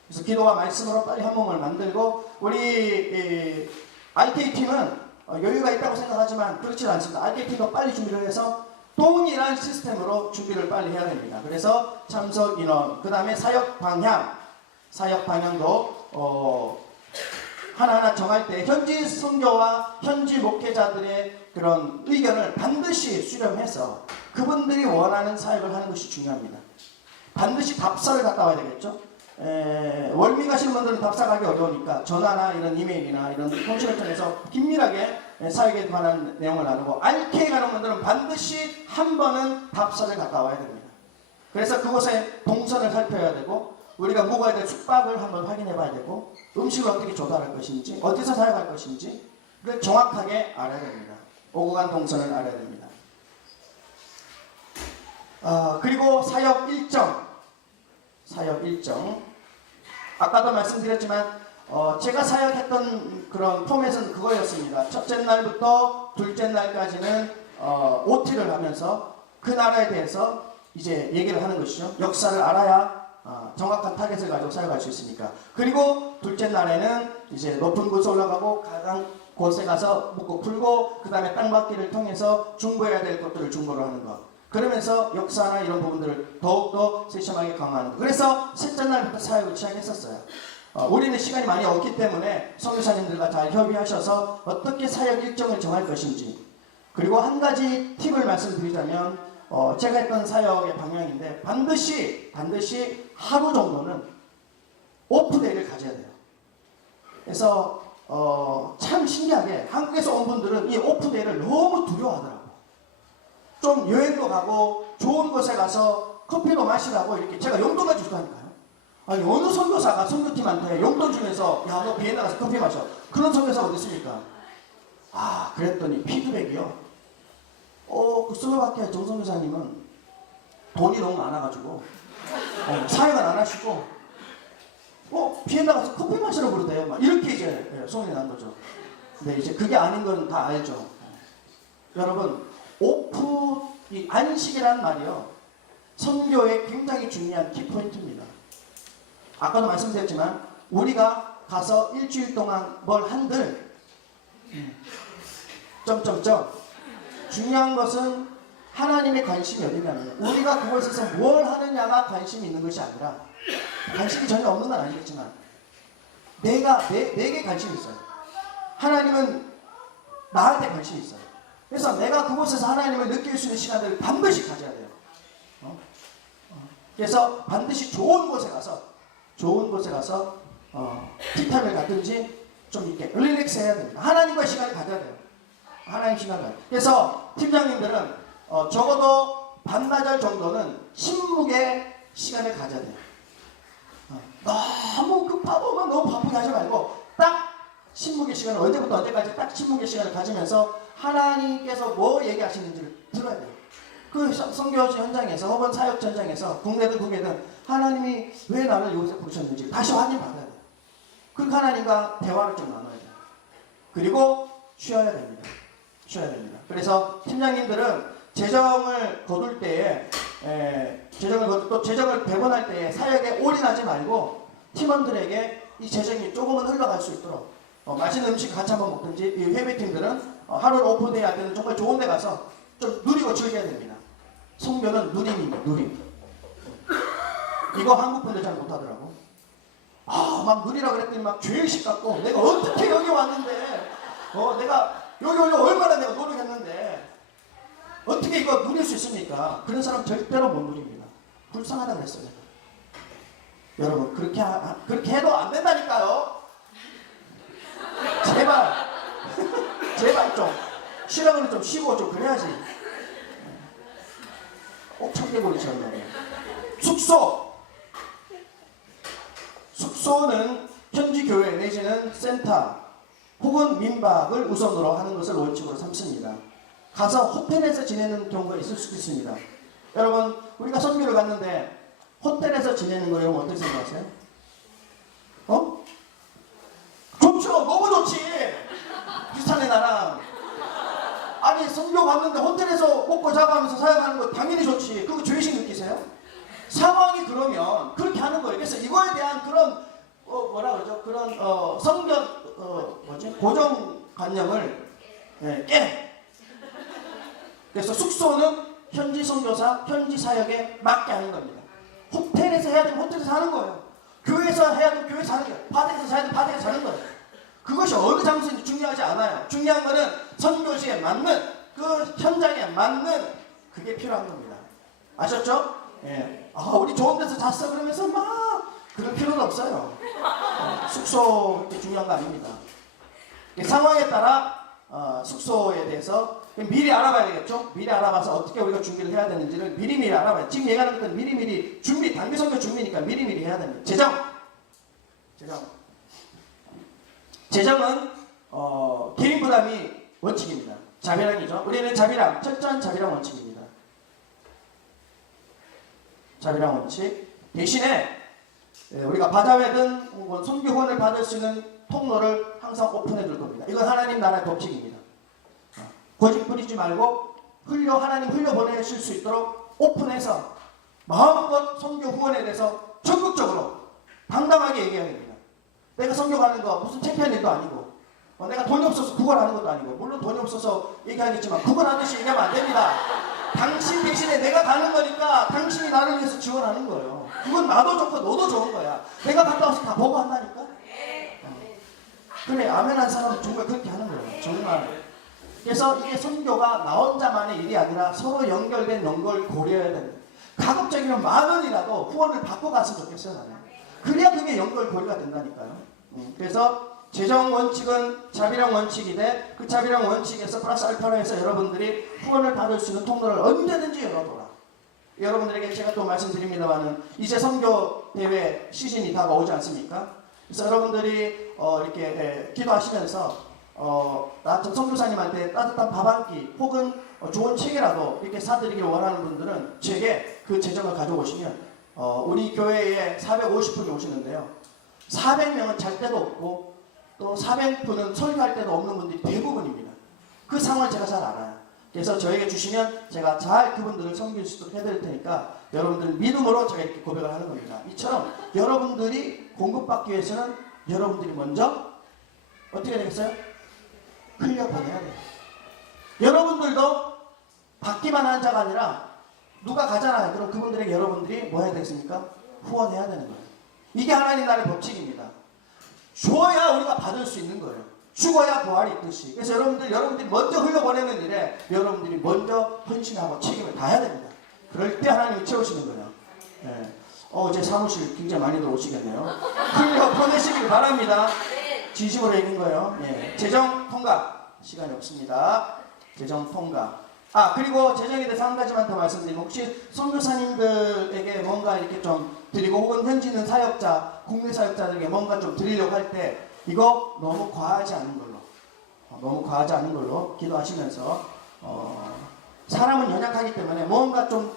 그래서 기도와 말씀으로 빨리 한 몸을 만들고, 우리 RK 팀은 여유가 있다고 생각하지만 그렇지 않습니다. RK 팀도 빨리 준비를 해서 동일한 시스템으로 준비를 빨리 해야 됩니다. 그래서 참석 인원, 그 다음에 사역 방향도 하나하나 정할 때 현지 선교와 현지 목회자들의 그런 의견을 반드시 수렴해서 그분들이 원하는 사역을 하는 것이 중요합니다. 반드시 답사를 갔다 와야 되겠죠. 월미 가시는 분들은 답사 가기 어려우니까 전화나 이런 이메일이나 이런 통신을 통해서 긴밀하게 사역에 관한 내용을 나누고, RK 가는 분들은 반드시 한 번은 답사를 갔다 와야 됩니다. 그래서 그곳에 동선을 살펴야 되고, 우리가 묵어야 될 숙박을 한번 확인해 봐야 되고, 음식을 어떻게 조달할 것인지, 어디서 사역할 것인지 를 정확하게 알아야 됩니다. 오고 간 동선을 알아야 됩니다. 그리고 사역 일정. 아까도 말씀드렸지만 제가 사역했던 그런 포맷은 그거였습니다. 첫째 날부터 둘째 날까지는 OT를 하면서 그 나라에 대해서 이제 얘기를 하는 것이죠. 역사를 알아야 정확한 타겟을 가지고 사역할 수 있으니까. 그리고 둘째 날에는 이제 높은 곳에 올라가고 가장 곳에 가서 묻고 풀고, 그 다음에 땅받기를 통해서 중보해야 될 것들을 중보를 하는 것. 그러면서 역사나 이런 부분들을 더욱더 세심하게 강화하는 것. 그래서 셋째 날부터 사역을 시작했었어요. 우리는 시간이 많이 없기 때문에 선교사님들과 잘 협의하셔서 어떻게 사역 일정을 정할 것인지. 그리고 한 가지 팁을 말씀드리자면, 제가 했던 사역의 방향인데, 반드시 하루 정도는 오프데이를 가져야 돼요. 그래서 참 신기하게 한국에서 온 분들은 이 오프데이를 너무 두려워하더라고요. 좀 여행도 가고 좋은 곳에 가서 커피도 마시라고 이렇게 제가 용돈을 주다니까요. 아니, 어느 선교사가 선교팀한테 용돈 주면서 야, 너 비엔나 가서 커피 마셔. 그런 선교사가 어디 있습니까? 그랬더니 피드백이요. 그 슬로바키아 정선교사님은 돈이 너무 많아가지고 사역은 안 하시고 비엔나 가서 커피 마시러 그러대요. 막 이렇게 이제 소문이 난 거죠. 근데 이제 그게 아닌 건 다 알죠. 여러분, 이 안식이라는 말이요, 선교의 굉장히 중요한 키포인트입니다. 아까도 말씀드렸지만 우리가 가서 일주일 동안 뭘 한들 중요한 것은 하나님의 관심이 어디냐면, 우리가 그곳에서 뭘 하느냐가 관심이 있는 것이 아니라, 관심이 전혀 없는 건 아니겠지만 내게 관심이 있어요. 하나님은 나한테 관심이 있어요. 그래서 내가 그곳에서 하나님을 느낄 수 있는 시간들을 반드시 가져야 돼요. 그래서 반드시 좋은 곳에 가서 티타임을 갖든지 좀 이렇게 릴렉스 해야 됩니다. 하나님과의 시간을 가져야 돼요. 하나님 시간을. 그래서 팀장님들은 적어도 반나절 정도는 신묵의 시간을 가져야 돼요. 너무 급하고만 너무 바쁘게 하지 말고 딱 신묵의 시간을, 언제부터 언제까지 딱 신묵의 시간을 가지면서 하나님께서 뭐 얘기하시는지를 들어야 돼요. 그 선교 현장에서 혹은 사역 현장에서 국내든 국외든 하나님이 왜 나를 이곳에 부르셨는지 다시 확인 받아야 돼요. 그 하나님과 대화를 좀 나눠야 돼요. 그리고 쉬어야 됩니다. 그래서 팀장님들은 재정을 거둘 때에 재정을 배분할 때에 사역에 올인하지 말고 팀원들에게 이 재정이 조금은 흘러갈 수 있도록 맛있는 음식 같이 한번 먹든지, 이 해외팀들은 하루 오프데이 할 때는 정말 좋은 데 가서 좀 누리고 즐겨야 됩니다. 선교는 누림입니다. 누림. 이거 한국 분들 잘 못하더라고. 막 누리라 그랬더니 막 죄의식 갖고, 내가 어떻게 여기 왔는데 내가 여기 얼마나 내가 노력했는데 어떻게 이거 누릴 수 있습니까? 그런 사람 절대로 못 누립니다. 불쌍하다고 그랬어요. 여러분 그렇게 해도 안 된다니까요. 제발 제발 좀 쉬라고는 좀 쉬고 좀 그래야지. 꼭 청개구리처럼. 숙소는 현지 교회 내지는 센터 혹은 민박을 우선으로 하는 것을 원칙으로 삼습니다. 가서 호텔에서 지내는 경우가 있을 수도 있습니다. 여러분 우리가 선교를 갔는데 호텔에서 지내는 거 여러분 어떻게 생각하세요? 좋죠. 너무 좋지. 비슷하네 나랑. 아니 선교 갔는데 호텔에서 먹고 자고 하면서 사역하는 거 당연히 좋지. 그거 죄의식 느끼세요? 상황이 그러면 그렇게 하는 거예요. 그래서 이거에 대한 그런 뭐라 그러죠? 그런 고정관념을 깨. 그래서 숙소는 현지 선교사, 현지 사역에 맞게 하는 겁니다. 호텔에서 해야 되면 호텔에서 하는 거예요. 교회에서 해야 되면 교회에서 하는 거예요. 바닥에서 해야 되면 바닥에서 하는 거예요. 그것이 어느 장소인지 중요하지 않아요. 중요한 거는 선교지에 맞는 그 현장에 맞는 그게 필요한 겁니다. 아셨죠? 예. 우리 좋은 데서 잤어 그러면서 막 그럴 필요는 없어요. 숙소 그렇게 중요한 거 아닙니다. 상황에 따라 숙소에 대해서 미리 알아봐야 되겠죠? 미리 알아봐서 어떻게 우리가 준비를 해야 되는지를 미리미리 알아봐야. 지금 얘기하는 것은 미리미리 준비, 단기 선교 준비니까 미리미리 해야 됩니다. 재정은 개인 부담이 원칙입니다. 자비랑이죠. 우리는 자비랑, 철저한 자비랑 원칙입니다. 자비랑 원칙. 대신에 우리가 바자회든 혹은 선교 후원을 받을 수 있는 통로를 항상 오픈해 둘 겁니다. 이건 하나님 나라의 법칙입니다. 고집 부리지 말고 하나님 흘려보내실 수 있도록 오픈해서 마음껏 선교 후원에 대해서 적극적으로 당당하게 얘기해야 됩니다. 내가 선교 가는 거 무슨 창피한 일도 아니고 내가 돈이 없어서 구걸하는 것도 아니고 물론 돈이 없어서 얘기하겠지만 구걸하듯이 얘기하면 안 됩니다. 당신 대신에 내가 가는 거니까 당신이 나를 위해서 지원하는 거예요. 그건 나도 좋고 너도 좋은 거야. 내가 갔다 와서 다 보고 한다니까. 그래 아멘한 사람은 정말 그렇게 하는 거예요. 정말. 그래서 이게 선교가 나 혼자만의 일이 아니라 서로 연결된 연결 고려해야 됩니다. 가급적이면 10,000원이라도 후원을 받고 갔으면 좋겠어요. 나는. 그래야 그게 연결 고리가 된다니까요. 그래서 재정 원칙은 자비랑 원칙인데 그 자비랑 원칙에서 플러스 알파로 해서 여러분들이 후원을 받을 수 있는 통로를 언제든지 열어둬라. 여러분들에게 제가 또 말씀드립니다만은 이제 선교 대회 시즌이 다가오지 않습니까? 그래서 여러분들이 이렇게 기도하시면서 저 선교사님한테 따뜻한 밥 한 끼 혹은 좋은 책이라도 이렇게 사드리길 원하는 분들은 제게 그 재정을 가져오시면 우리 교회에 450분이 오시는데요. 400명은 잘 데도 없고 또 400분은 설교할 때도 없는 분들이 대부분입니다. 그 상황을 제가 잘 알아요. 그래서 저에게 주시면 제가 잘 그분들을 섬길 수 있도록 해드릴 테니까 여러분들 믿음으로 제가 이렇게 고백을 하는 겁니다. 이처럼 여러분들이 공급받기 위해서는 여러분들이 먼저 어떻게 되겠어요? 흘려보내야 돼요. 여러분들도 받기만 한 자가 아니라 누가 가잖아요. 그럼 그분들에게 여러분들이 뭐 해야 되겠습니까? 후원해야 되는 거예요. 이게 하나님 나라의 법칙입니다. 줘야 우리가 받을 수 있는 거예요. 죽어야 부활이 있듯이. 그래서 여러분들이 먼저 흘려보내는 일에 여러분들이 먼저 헌신하고 책임을 다해야 됩니다. 그럴 때 하나님이 채우시는 거예요. 네. 제 사무실 굉장히 많이들 오시겠네요. 흘려보내시길 바랍니다. 진심으로 얘기한 거예요. 네. 재정 통과. 시간이 없습니다. 재정 통과. 그리고 재정에 대해서 한 가지만 더 말씀드리면 혹시 선교사님들에게 뭔가 이렇게 좀 드리고 혹은 현지 있는 사역자, 국내 사역자들에게 뭔가 좀 드리려고 할 때 이거 너무 과하지 않은 걸로 기도하시면서 사람은 연약하기 때문에 뭔가 좀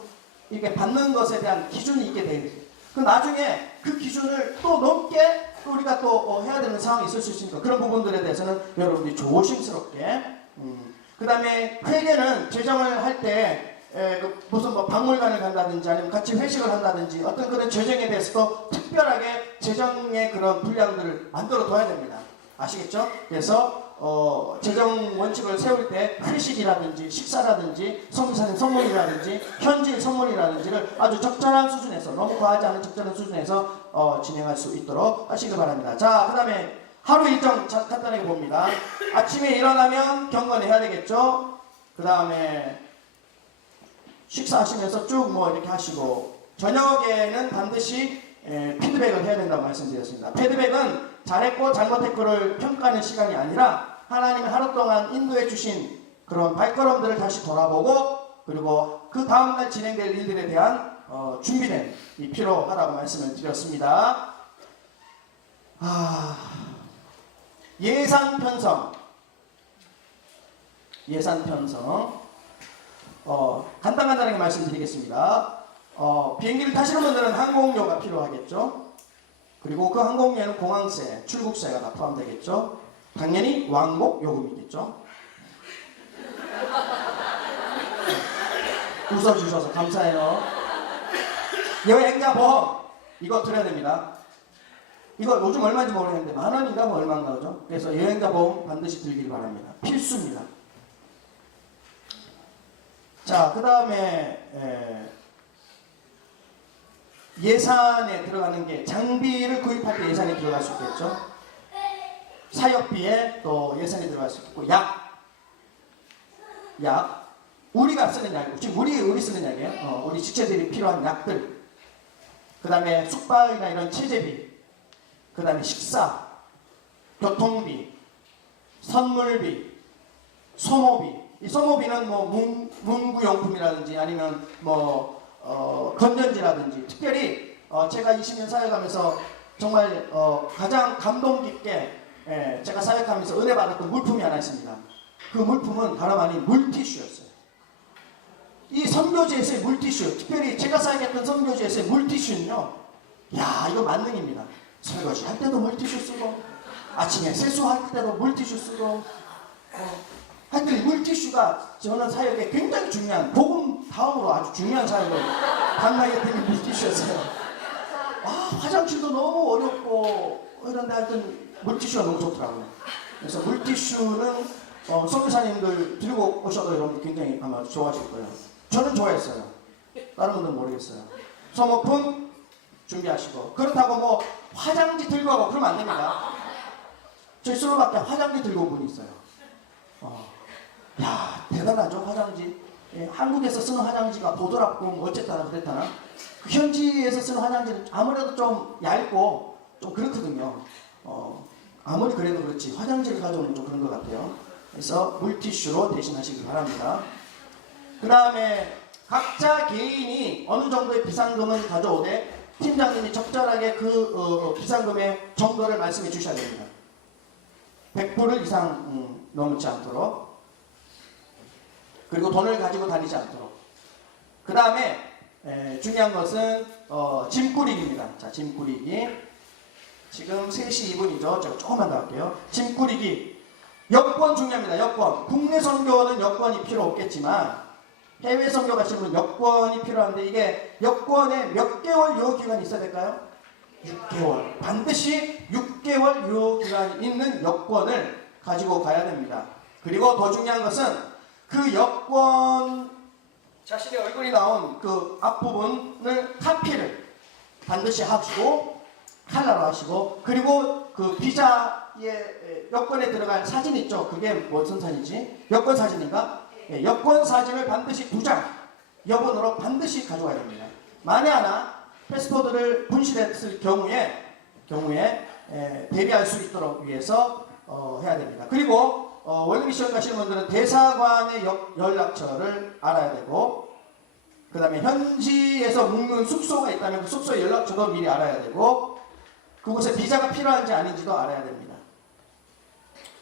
이렇게 받는 것에 대한 기준이 있게 돼요. 그 나중에 그 기준을 또 넘게 또 우리가 또 해야 되는 상황이 있을 수 있으니까 그런 부분들에 대해서는 여러분들이 조심스럽게 그 다음에 회계는 재정을 할 때 무슨 뭐 박물관을 간다든지 아니면 같이 회식을 한다든지 어떤 그런 재정에 대해서도 특별하게 재정의 그런 분량들을 만들어 둬야 됩니다. 아시겠죠? 그래서 재정 원칙을 세울 때 회식이라든지 식사라든지 선교사님 선물이라든지 현지인 선물이라든지를 아주 적절한 수준에서 너무 과하지 않은 적절한 수준에서 진행할 수 있도록 하시기 바랍니다. 자, 그 다음에 하루 일정 간단하게 봅니다. 아침에 일어나면 경건을 해야 되겠죠. 그 다음에 식사하시면서 쭉 뭐 이렇게 하시고, 저녁에는 반드시 피드백을 해야 된다고 말씀드렸습니다. 피드백은 잘했고 잘못했고를 평가하는 시간이 아니라 하나님이 하루 동안 인도해 주신 그런 발걸음들을 다시 돌아보고, 그리고 그 다음날 진행될 일들에 대한 준비는 필요하다고 말씀을 드렸습니다. 예산 편성. 간단하게 말씀드리겠습니다. 비행기를 타시는 분들은 항공료가 필요하겠죠. 그리고 그 항공료에는 공항세, 출국세가 다 포함되겠죠. 당연히 왕복 요금이겠죠. 웃어주셔서 감사해요. 여행자 보험 이거 드려야 됩니다. 이거 요즘 얼마인지 모르겠는데 10,000원인가 뭐 얼마인가 그죠? 그래서 여행자 보험 반드시 들길 바랍니다. 필수입니다. 자, 그 다음에 예산에 들어가는 게, 장비를 구입할 때 예산이 들어갈 수 있겠죠. 사역비에 또 예산이 들어갈 수 있고, 약 우리가 쓰는 약이고, 지금 우리 쓰는 약이에요. 우리 지체들이 필요한 약들, 그 다음에 숙박이나 이런 체재비, 그 다음에 식사, 교통비, 선물비, 소모비. 이 소모비는 뭐 문구용품이라든지 아니면 뭐 건전지라든지, 특별히 제가 20년 사역하면서 정말 가장 감동 깊게 제가 사역하면서 은혜 받았던 물품이 하나 있습니다. 그 물품은 다름 아닌 물티슈였어요. 이 선교지에서의 물티슈, 특별히 제가 사역했던 선교지에서의 물티슈는요, 야, 이거 만능입니다. 설거지 할 때도 물티슈 쓰고, 아침에 세수할 때도 물티슈 쓰고, 하여튼 이 물티슈가 저는 사역에 굉장히 중요한, 복음 다음으로 아주 중요한 사역을 감당했던 이 물티슈였어요. 화장실도 너무 어렵고 이런데 하여튼 물티슈가 너무 좋더라고요. 그래서 물티슈는 선교사님들 들고 오셔도 여러분 굉장히 아마 좋아하실 거예요. 저는 좋아했어요. 다른 분들은 모르겠어요. 소모품 준비하시고, 그렇다고 뭐 화장지 들고 가고 그러면 안 됩니다. 저희 슬로바키아 화장지 들고 온 분이 있어요. 야, 대단하죠, 화장지. 한국에서 쓰는 화장지가 보드랍고 뭐 어쨌다나 그랬다나, 그 현지에서 쓰는 화장지는 아무래도 좀 얇고 좀 그렇거든요. 아무리 그래도 그렇지 화장지를 가져오면 좀 그런 것 같아요. 그래서 물티슈로 대신하시기 바랍니다. 그 다음에 각자 개인이 어느 정도의 비상금을 가져오되 팀장님이 적절하게 그 비상금의 정도를 말씀해 주셔야 됩니다. 100불 이상 넘지 않도록, 그리고 돈을 가지고 다니지 않도록. 그 다음에 중요한 것은 짐 꾸리기입니다. 자, 짐 꾸리기. 지금 3시 2분이죠. 제가 조금만 더 할게요. 짐 꾸리기. 여권 중요합니다. 여권. 국내 선교는 여권이 필요 없겠지만 해외 선교 가시는 분은 여권이 필요한데, 이게 여권에 몇 개월 유효 기간이 있어야 될까요? 6개월. 반드시 6개월 유효 기간이 있는 여권을 가지고 가야 됩니다. 그리고 더 중요한 것은 그 여권 자신의 얼굴이 나온 그 앞부분을 카피를 반드시 하시고, 칼라로 하시고, 그리고 그 비자의 여권에 들어갈 사진 있죠? 그게 무슨 사진이지? 여권 사진인가? 여권 사진을 반드시 2장 여권으로 반드시 가져가야 됩니다. 만에 하나 패스포드를 분실했을 경우에 대비할 수 있도록 위해서 해야 됩니다. 그리고 월드미션 가시는 분들은 대사관의 연락처를 알아야 되고, 그 다음에 현지에서 묵는 숙소가 있다면 그 숙소의 연락처도 미리 알아야 되고, 그곳에 비자가 필요한지 아닌지도 알아야 됩니다.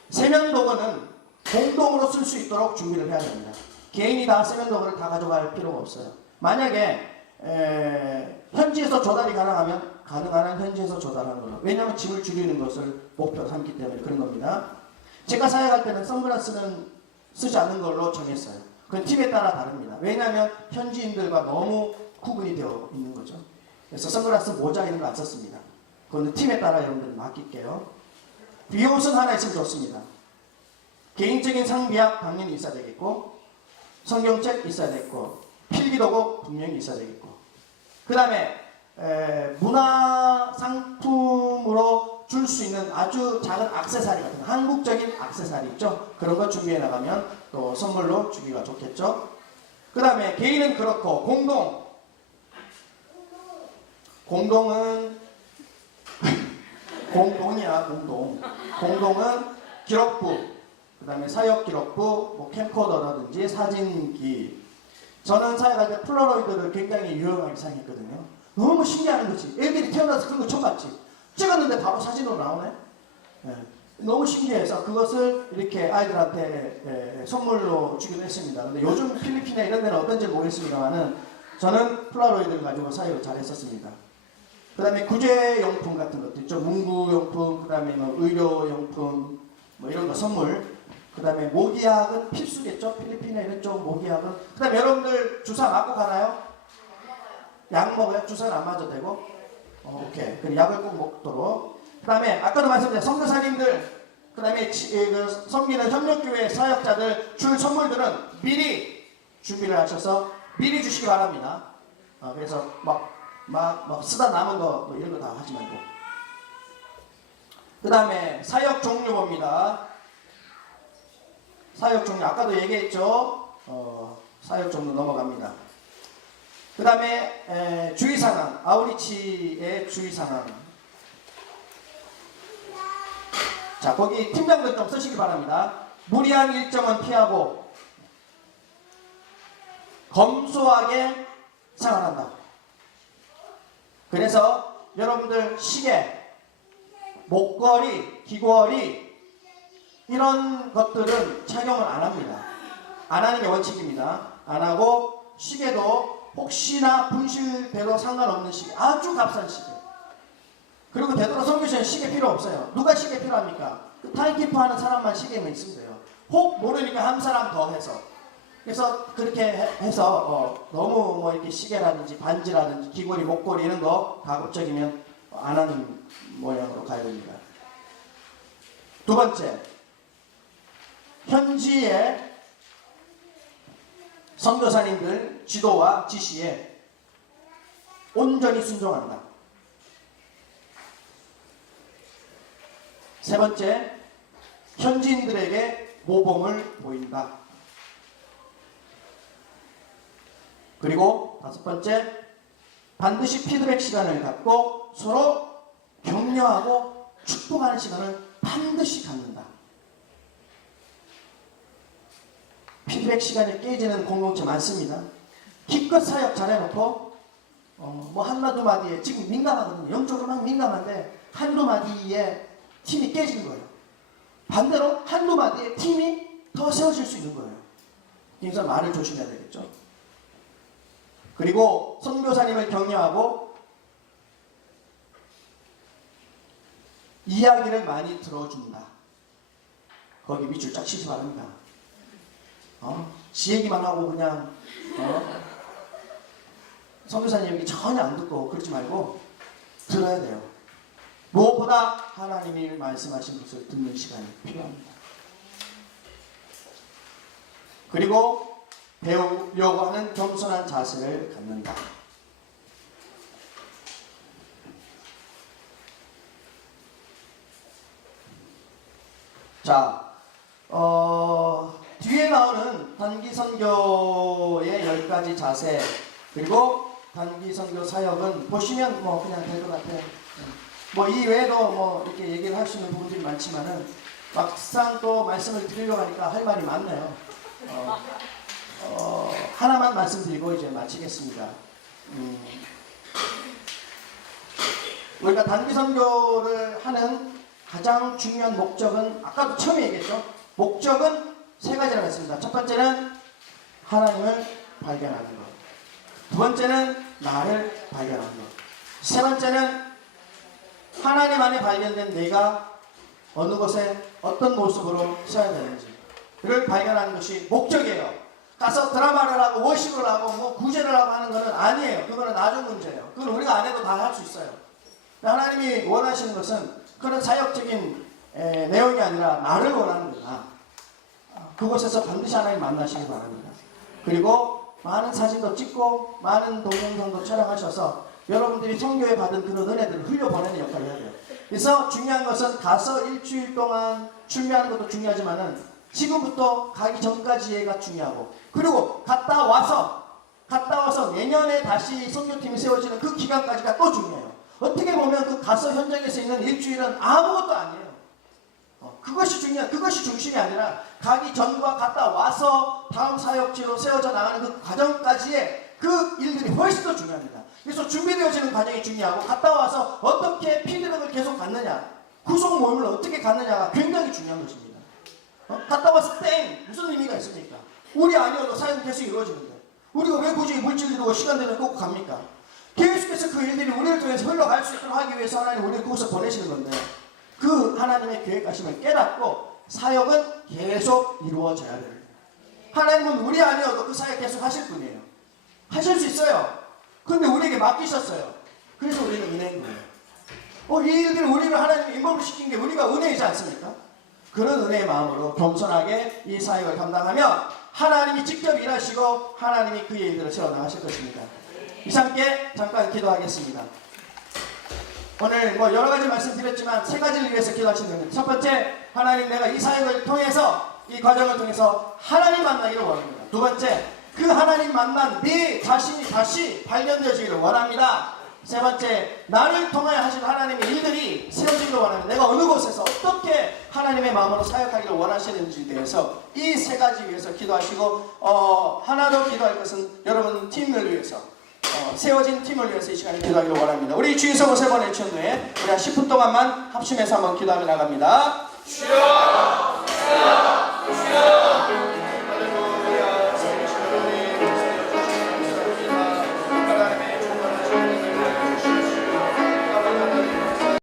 세면도구는 공동으로 쓸 수 있도록 준비를 해야 됩니다. 개인이 다 세면도구를 다 가져갈 필요가 없어요. 만약에 현지에서 조달이 가능하면 가능한 한 현지에서 조달하는 걸로. 왜냐하면 짐을 줄이는 것을 목표 삼기 때문에 그런 겁니다. 제가 사역할 때는 선글라스는 쓰지 않는 걸로 정했어요. 그건 팀에 따라 다릅니다. 왜냐하면 현지인들과 너무 구분이 되어 있는 거죠. 그래서 선글라스, 모자 이런 거 안 썼습니다. 그거는 팀에 따라 여러분들 맡길게요. 비옷은 하나 있으면 좋습니다. 개인적인 상비약 당연히 있어야 되겠고, 성경책 있어야 되겠고, 필기도구 분명히 있어야 되겠고, 그 다음에 문화 상품으로 줄 수 있는 아주 작은 액세서리 같은 한국적인 액세서리 있죠? 그런 거 준비해 나가면 또 선물로 주기가 좋겠죠? 그 다음에 개인은 그렇고 공동은 공동이야 공동. 공동은 기록부, 그 다음에 사역 기록부, 뭐 캠코더라든지 사진기. 저는 사역할 때 폴라로이드를 굉장히 유용하게 사용했거든요. 너무 신기한 거지. 애들이 태어나서 그런 거 처음 봤지. 찍었는데 바로 사진으로 나오네. 예. 너무 신기해서 그것을 이렇게 아이들한테 선물로 주기도 했습니다. 근데 요즘 필리핀에 이런 데는 어떤지 모르겠습니다만은 저는 폴라로이드를 가지고 사역을 잘 했었습니다. 그 다음에 구제용품 같은 것도 있죠. 문구용품, 그 다음에 뭐 의료용품, 뭐 이런 거 선물. 그 다음에 모기약은 필수겠죠. 필리핀에 이런 쪽 모기약은. 그 다음에 여러분들 주사 맞고 가나요? 약 먹어요? 주사는 안 맞아도 되고? 오케이. 그럼 약을 꼭 먹도록. 그 다음에 아까도 말씀드린 선교사님들, 그 다음에 섬기는 협력교회 사역자들 줄 선물들은 미리 준비를 하셔서 미리 주시기 바랍니다. 그래서 막 쓰다 남은 거 뭐 이런 거 다 하지 말고. 그 다음에 사역 종류봅니다. 사역 종류 아까도 얘기했죠. 사역 종류 넘어갑니다. 그 다음에 주의사항, 아우리치의 주의사항. 자, 거기 팀장들 좀 쓰시기 바랍니다. 무리한 일정은 피하고 검소하게 생활한다. 그래서 여러분들 시계, 목걸이, 귀걸이 이런 것들은 착용을 안 합니다. 안 하는 게 원칙입니다. 안 하고 시계도 혹시나 분실돼도 상관없는 시계, 아주 값싼 시계. 그리고 되도록 선교사는 시계 필요 없어요. 누가 시계 필요합니까? 그 타이키프 하는 사람만 시계만 있으면 돼요. 혹 모르니까 한 사람 더 해서. 그래서 그렇게 해서 너무 뭐 이렇게 시계라든지 반지라든지 귀걸이, 목걸이 이런 거 가급적이면 안 하는 모양으로 가야 됩니다. 두 번째, 현지의 선교사님들 지도와 지시에 온전히 순종한다. 세 번째, 현지인들에게 모범을 보인다. 그리고 다섯 번째, 반드시 피드백 시간을 갖고 서로 격려하고 축복하는 시간을 반드시 갖는다. 피드백 시간에 깨지는 공동체 많습니다. 기껏 사역 잘해놓고 뭐 한마디 마디에 지금 민감하거든요. 영적으로 막 민감한데 한두 마디에 팀이 깨지는 거예요. 반대로 한두 마디에 팀이 더 세워질 수 있는 거예요. 그래서 말을 조심해야 되겠죠. 그리고 선교사님을 격려하고 이야기를 많이 들어준다. 거기 밑줄 쫙 치지 바랍니다. 지 얘기만 하고 그냥 선교사님 얘기 전혀 안 듣고 그러지 말고 들어야 돼요. 무엇보다 하나님이 말씀하신 것을 듣는 시간이 필요합니다. 그리고 배우려고 하는 겸손한 자세를 갖는다. 자, 뒤에 나오는 단기 선교의 10가지 자세, 그리고 단기 선교 사역은 보시면 뭐 그냥 될 것 같아요. 뭐 이 외에도 뭐 이렇게 얘기를 할 수 있는 부분들이 많지만은 막상 또 말씀을 드리려고 하니까 할 말이 많네요. 하나만 말씀드리고 이제 마치겠습니다. 우리가 단기 선교를 하는 가장 중요한 목적은 아까도 처음에 얘기했죠. 목적은 세 가지라고 했습니다. 첫 번째는 하나님을 발견하는 것. 두 번째는 나를 발견하는 것. 세 번째는 하나님 안에 발견된 내가 어느 곳에 어떤 모습으로 서야 되는지를 발견하는 것이 목적이에요. 가서 드라마를 하고 워십을 하고 뭐 구제를 하고 하는 것은 아니에요. 그거는 나중 문제예요. 그건 우리가 안 해도 다 할 수 있어요. 하나님이 원하시는 것은 그런 사역적인 내용이 아니라 나를 원하는 거다. 그곳에서 반드시 하나님 만나시기 바랍니다. 그리고 많은 사진도 찍고 많은 동영상도 촬영하셔서 여러분들이 선교에 받은 그런 은혜들을 흘려보내는 역할을 해야 돼요. 그래서 중요한 것은 가서 일주일 동안 준비하는 것도 중요하지만은 지금부터 가기 전까지가 중요하고, 그리고 갔다 와서 내년에 다시 선교팀이 세워지는 그 기간까지가 또 중요해요. 어떻게 보면 그 가서 현장에서 있는 일주일은 아무것도 아니에요. 그것이 중심이 아니라 가기 전과 갔다 와서 다음 사역지로 세워져 나가는 그 과정까지의 그 일들이 훨씬 더 중요합니다. 그래서 준비되어지는 과정이 중요하고, 갔다 와서 어떻게 피드백을 계속 갖느냐, 구속 모임을 어떻게 갖느냐가 굉장히 중요한 것입니다. 갔다 와서 땡! 무슨 의미가 있습니까? 우리 아니어도 사역은 계속 이루어지는데 우리가 왜 굳이 물질 이루고 시간 되면 꼭 갑니까? 계속해서 그 일들이 우리를 통해서 흘러갈 수 있도록 하기 위해서 하나님 우리를 그곳에 보내시는 건데, 그 하나님의 계획하심을 깨닫고 사역은 계속 이루어져야 됩니다. 하나님은 우리 아니어도 그 사역 계속 하실 분이에요. 하실 수 있어요. 근데 우리에게 맡기셨어요. 그래서 우리는 은혜인 거예요. 이 일들을 우리를 하나님이 인volve 시킨 게 우리가 은혜이지 않습니까? 그런 은혜의 마음으로 겸손하게 이 사역을 감당하면 하나님이 직접 일하시고 하나님이 그 일들을 세워나가실 것입니다. 이상께 잠깐 기도하겠습니다. 오늘 여러 가지 말씀드렸지만 세 가지를 위해서 기도하시는 겁니다. 첫 번째, 하나님, 내가 이 사역을 통해서, 이 과정을 통해서 하나님 만나기를 원합니다. 두 번째, 그 하나님 만난 네 자신이 다시 발견되어지기를 원합니다. 세 번째, 나를 통하여 하신 하나님의 일들이 세워지기를 원합니다. 내가 어느 곳에서 어떻게 하나님의 마음으로 사역하기를 원하시는지에 대해서 이 세 가지 위해서 기도하시고, 하나 더 기도할 것은 여러분 팀을 위해서, 세워진 팀을 위해서 이 시간에 기도하기를 원합니다. 우리 주의성을 세 번 외친 후에 우리 한 10분 동안만 합심해서 한번 기도하며 나갑니다. 주여, 주여, 주여.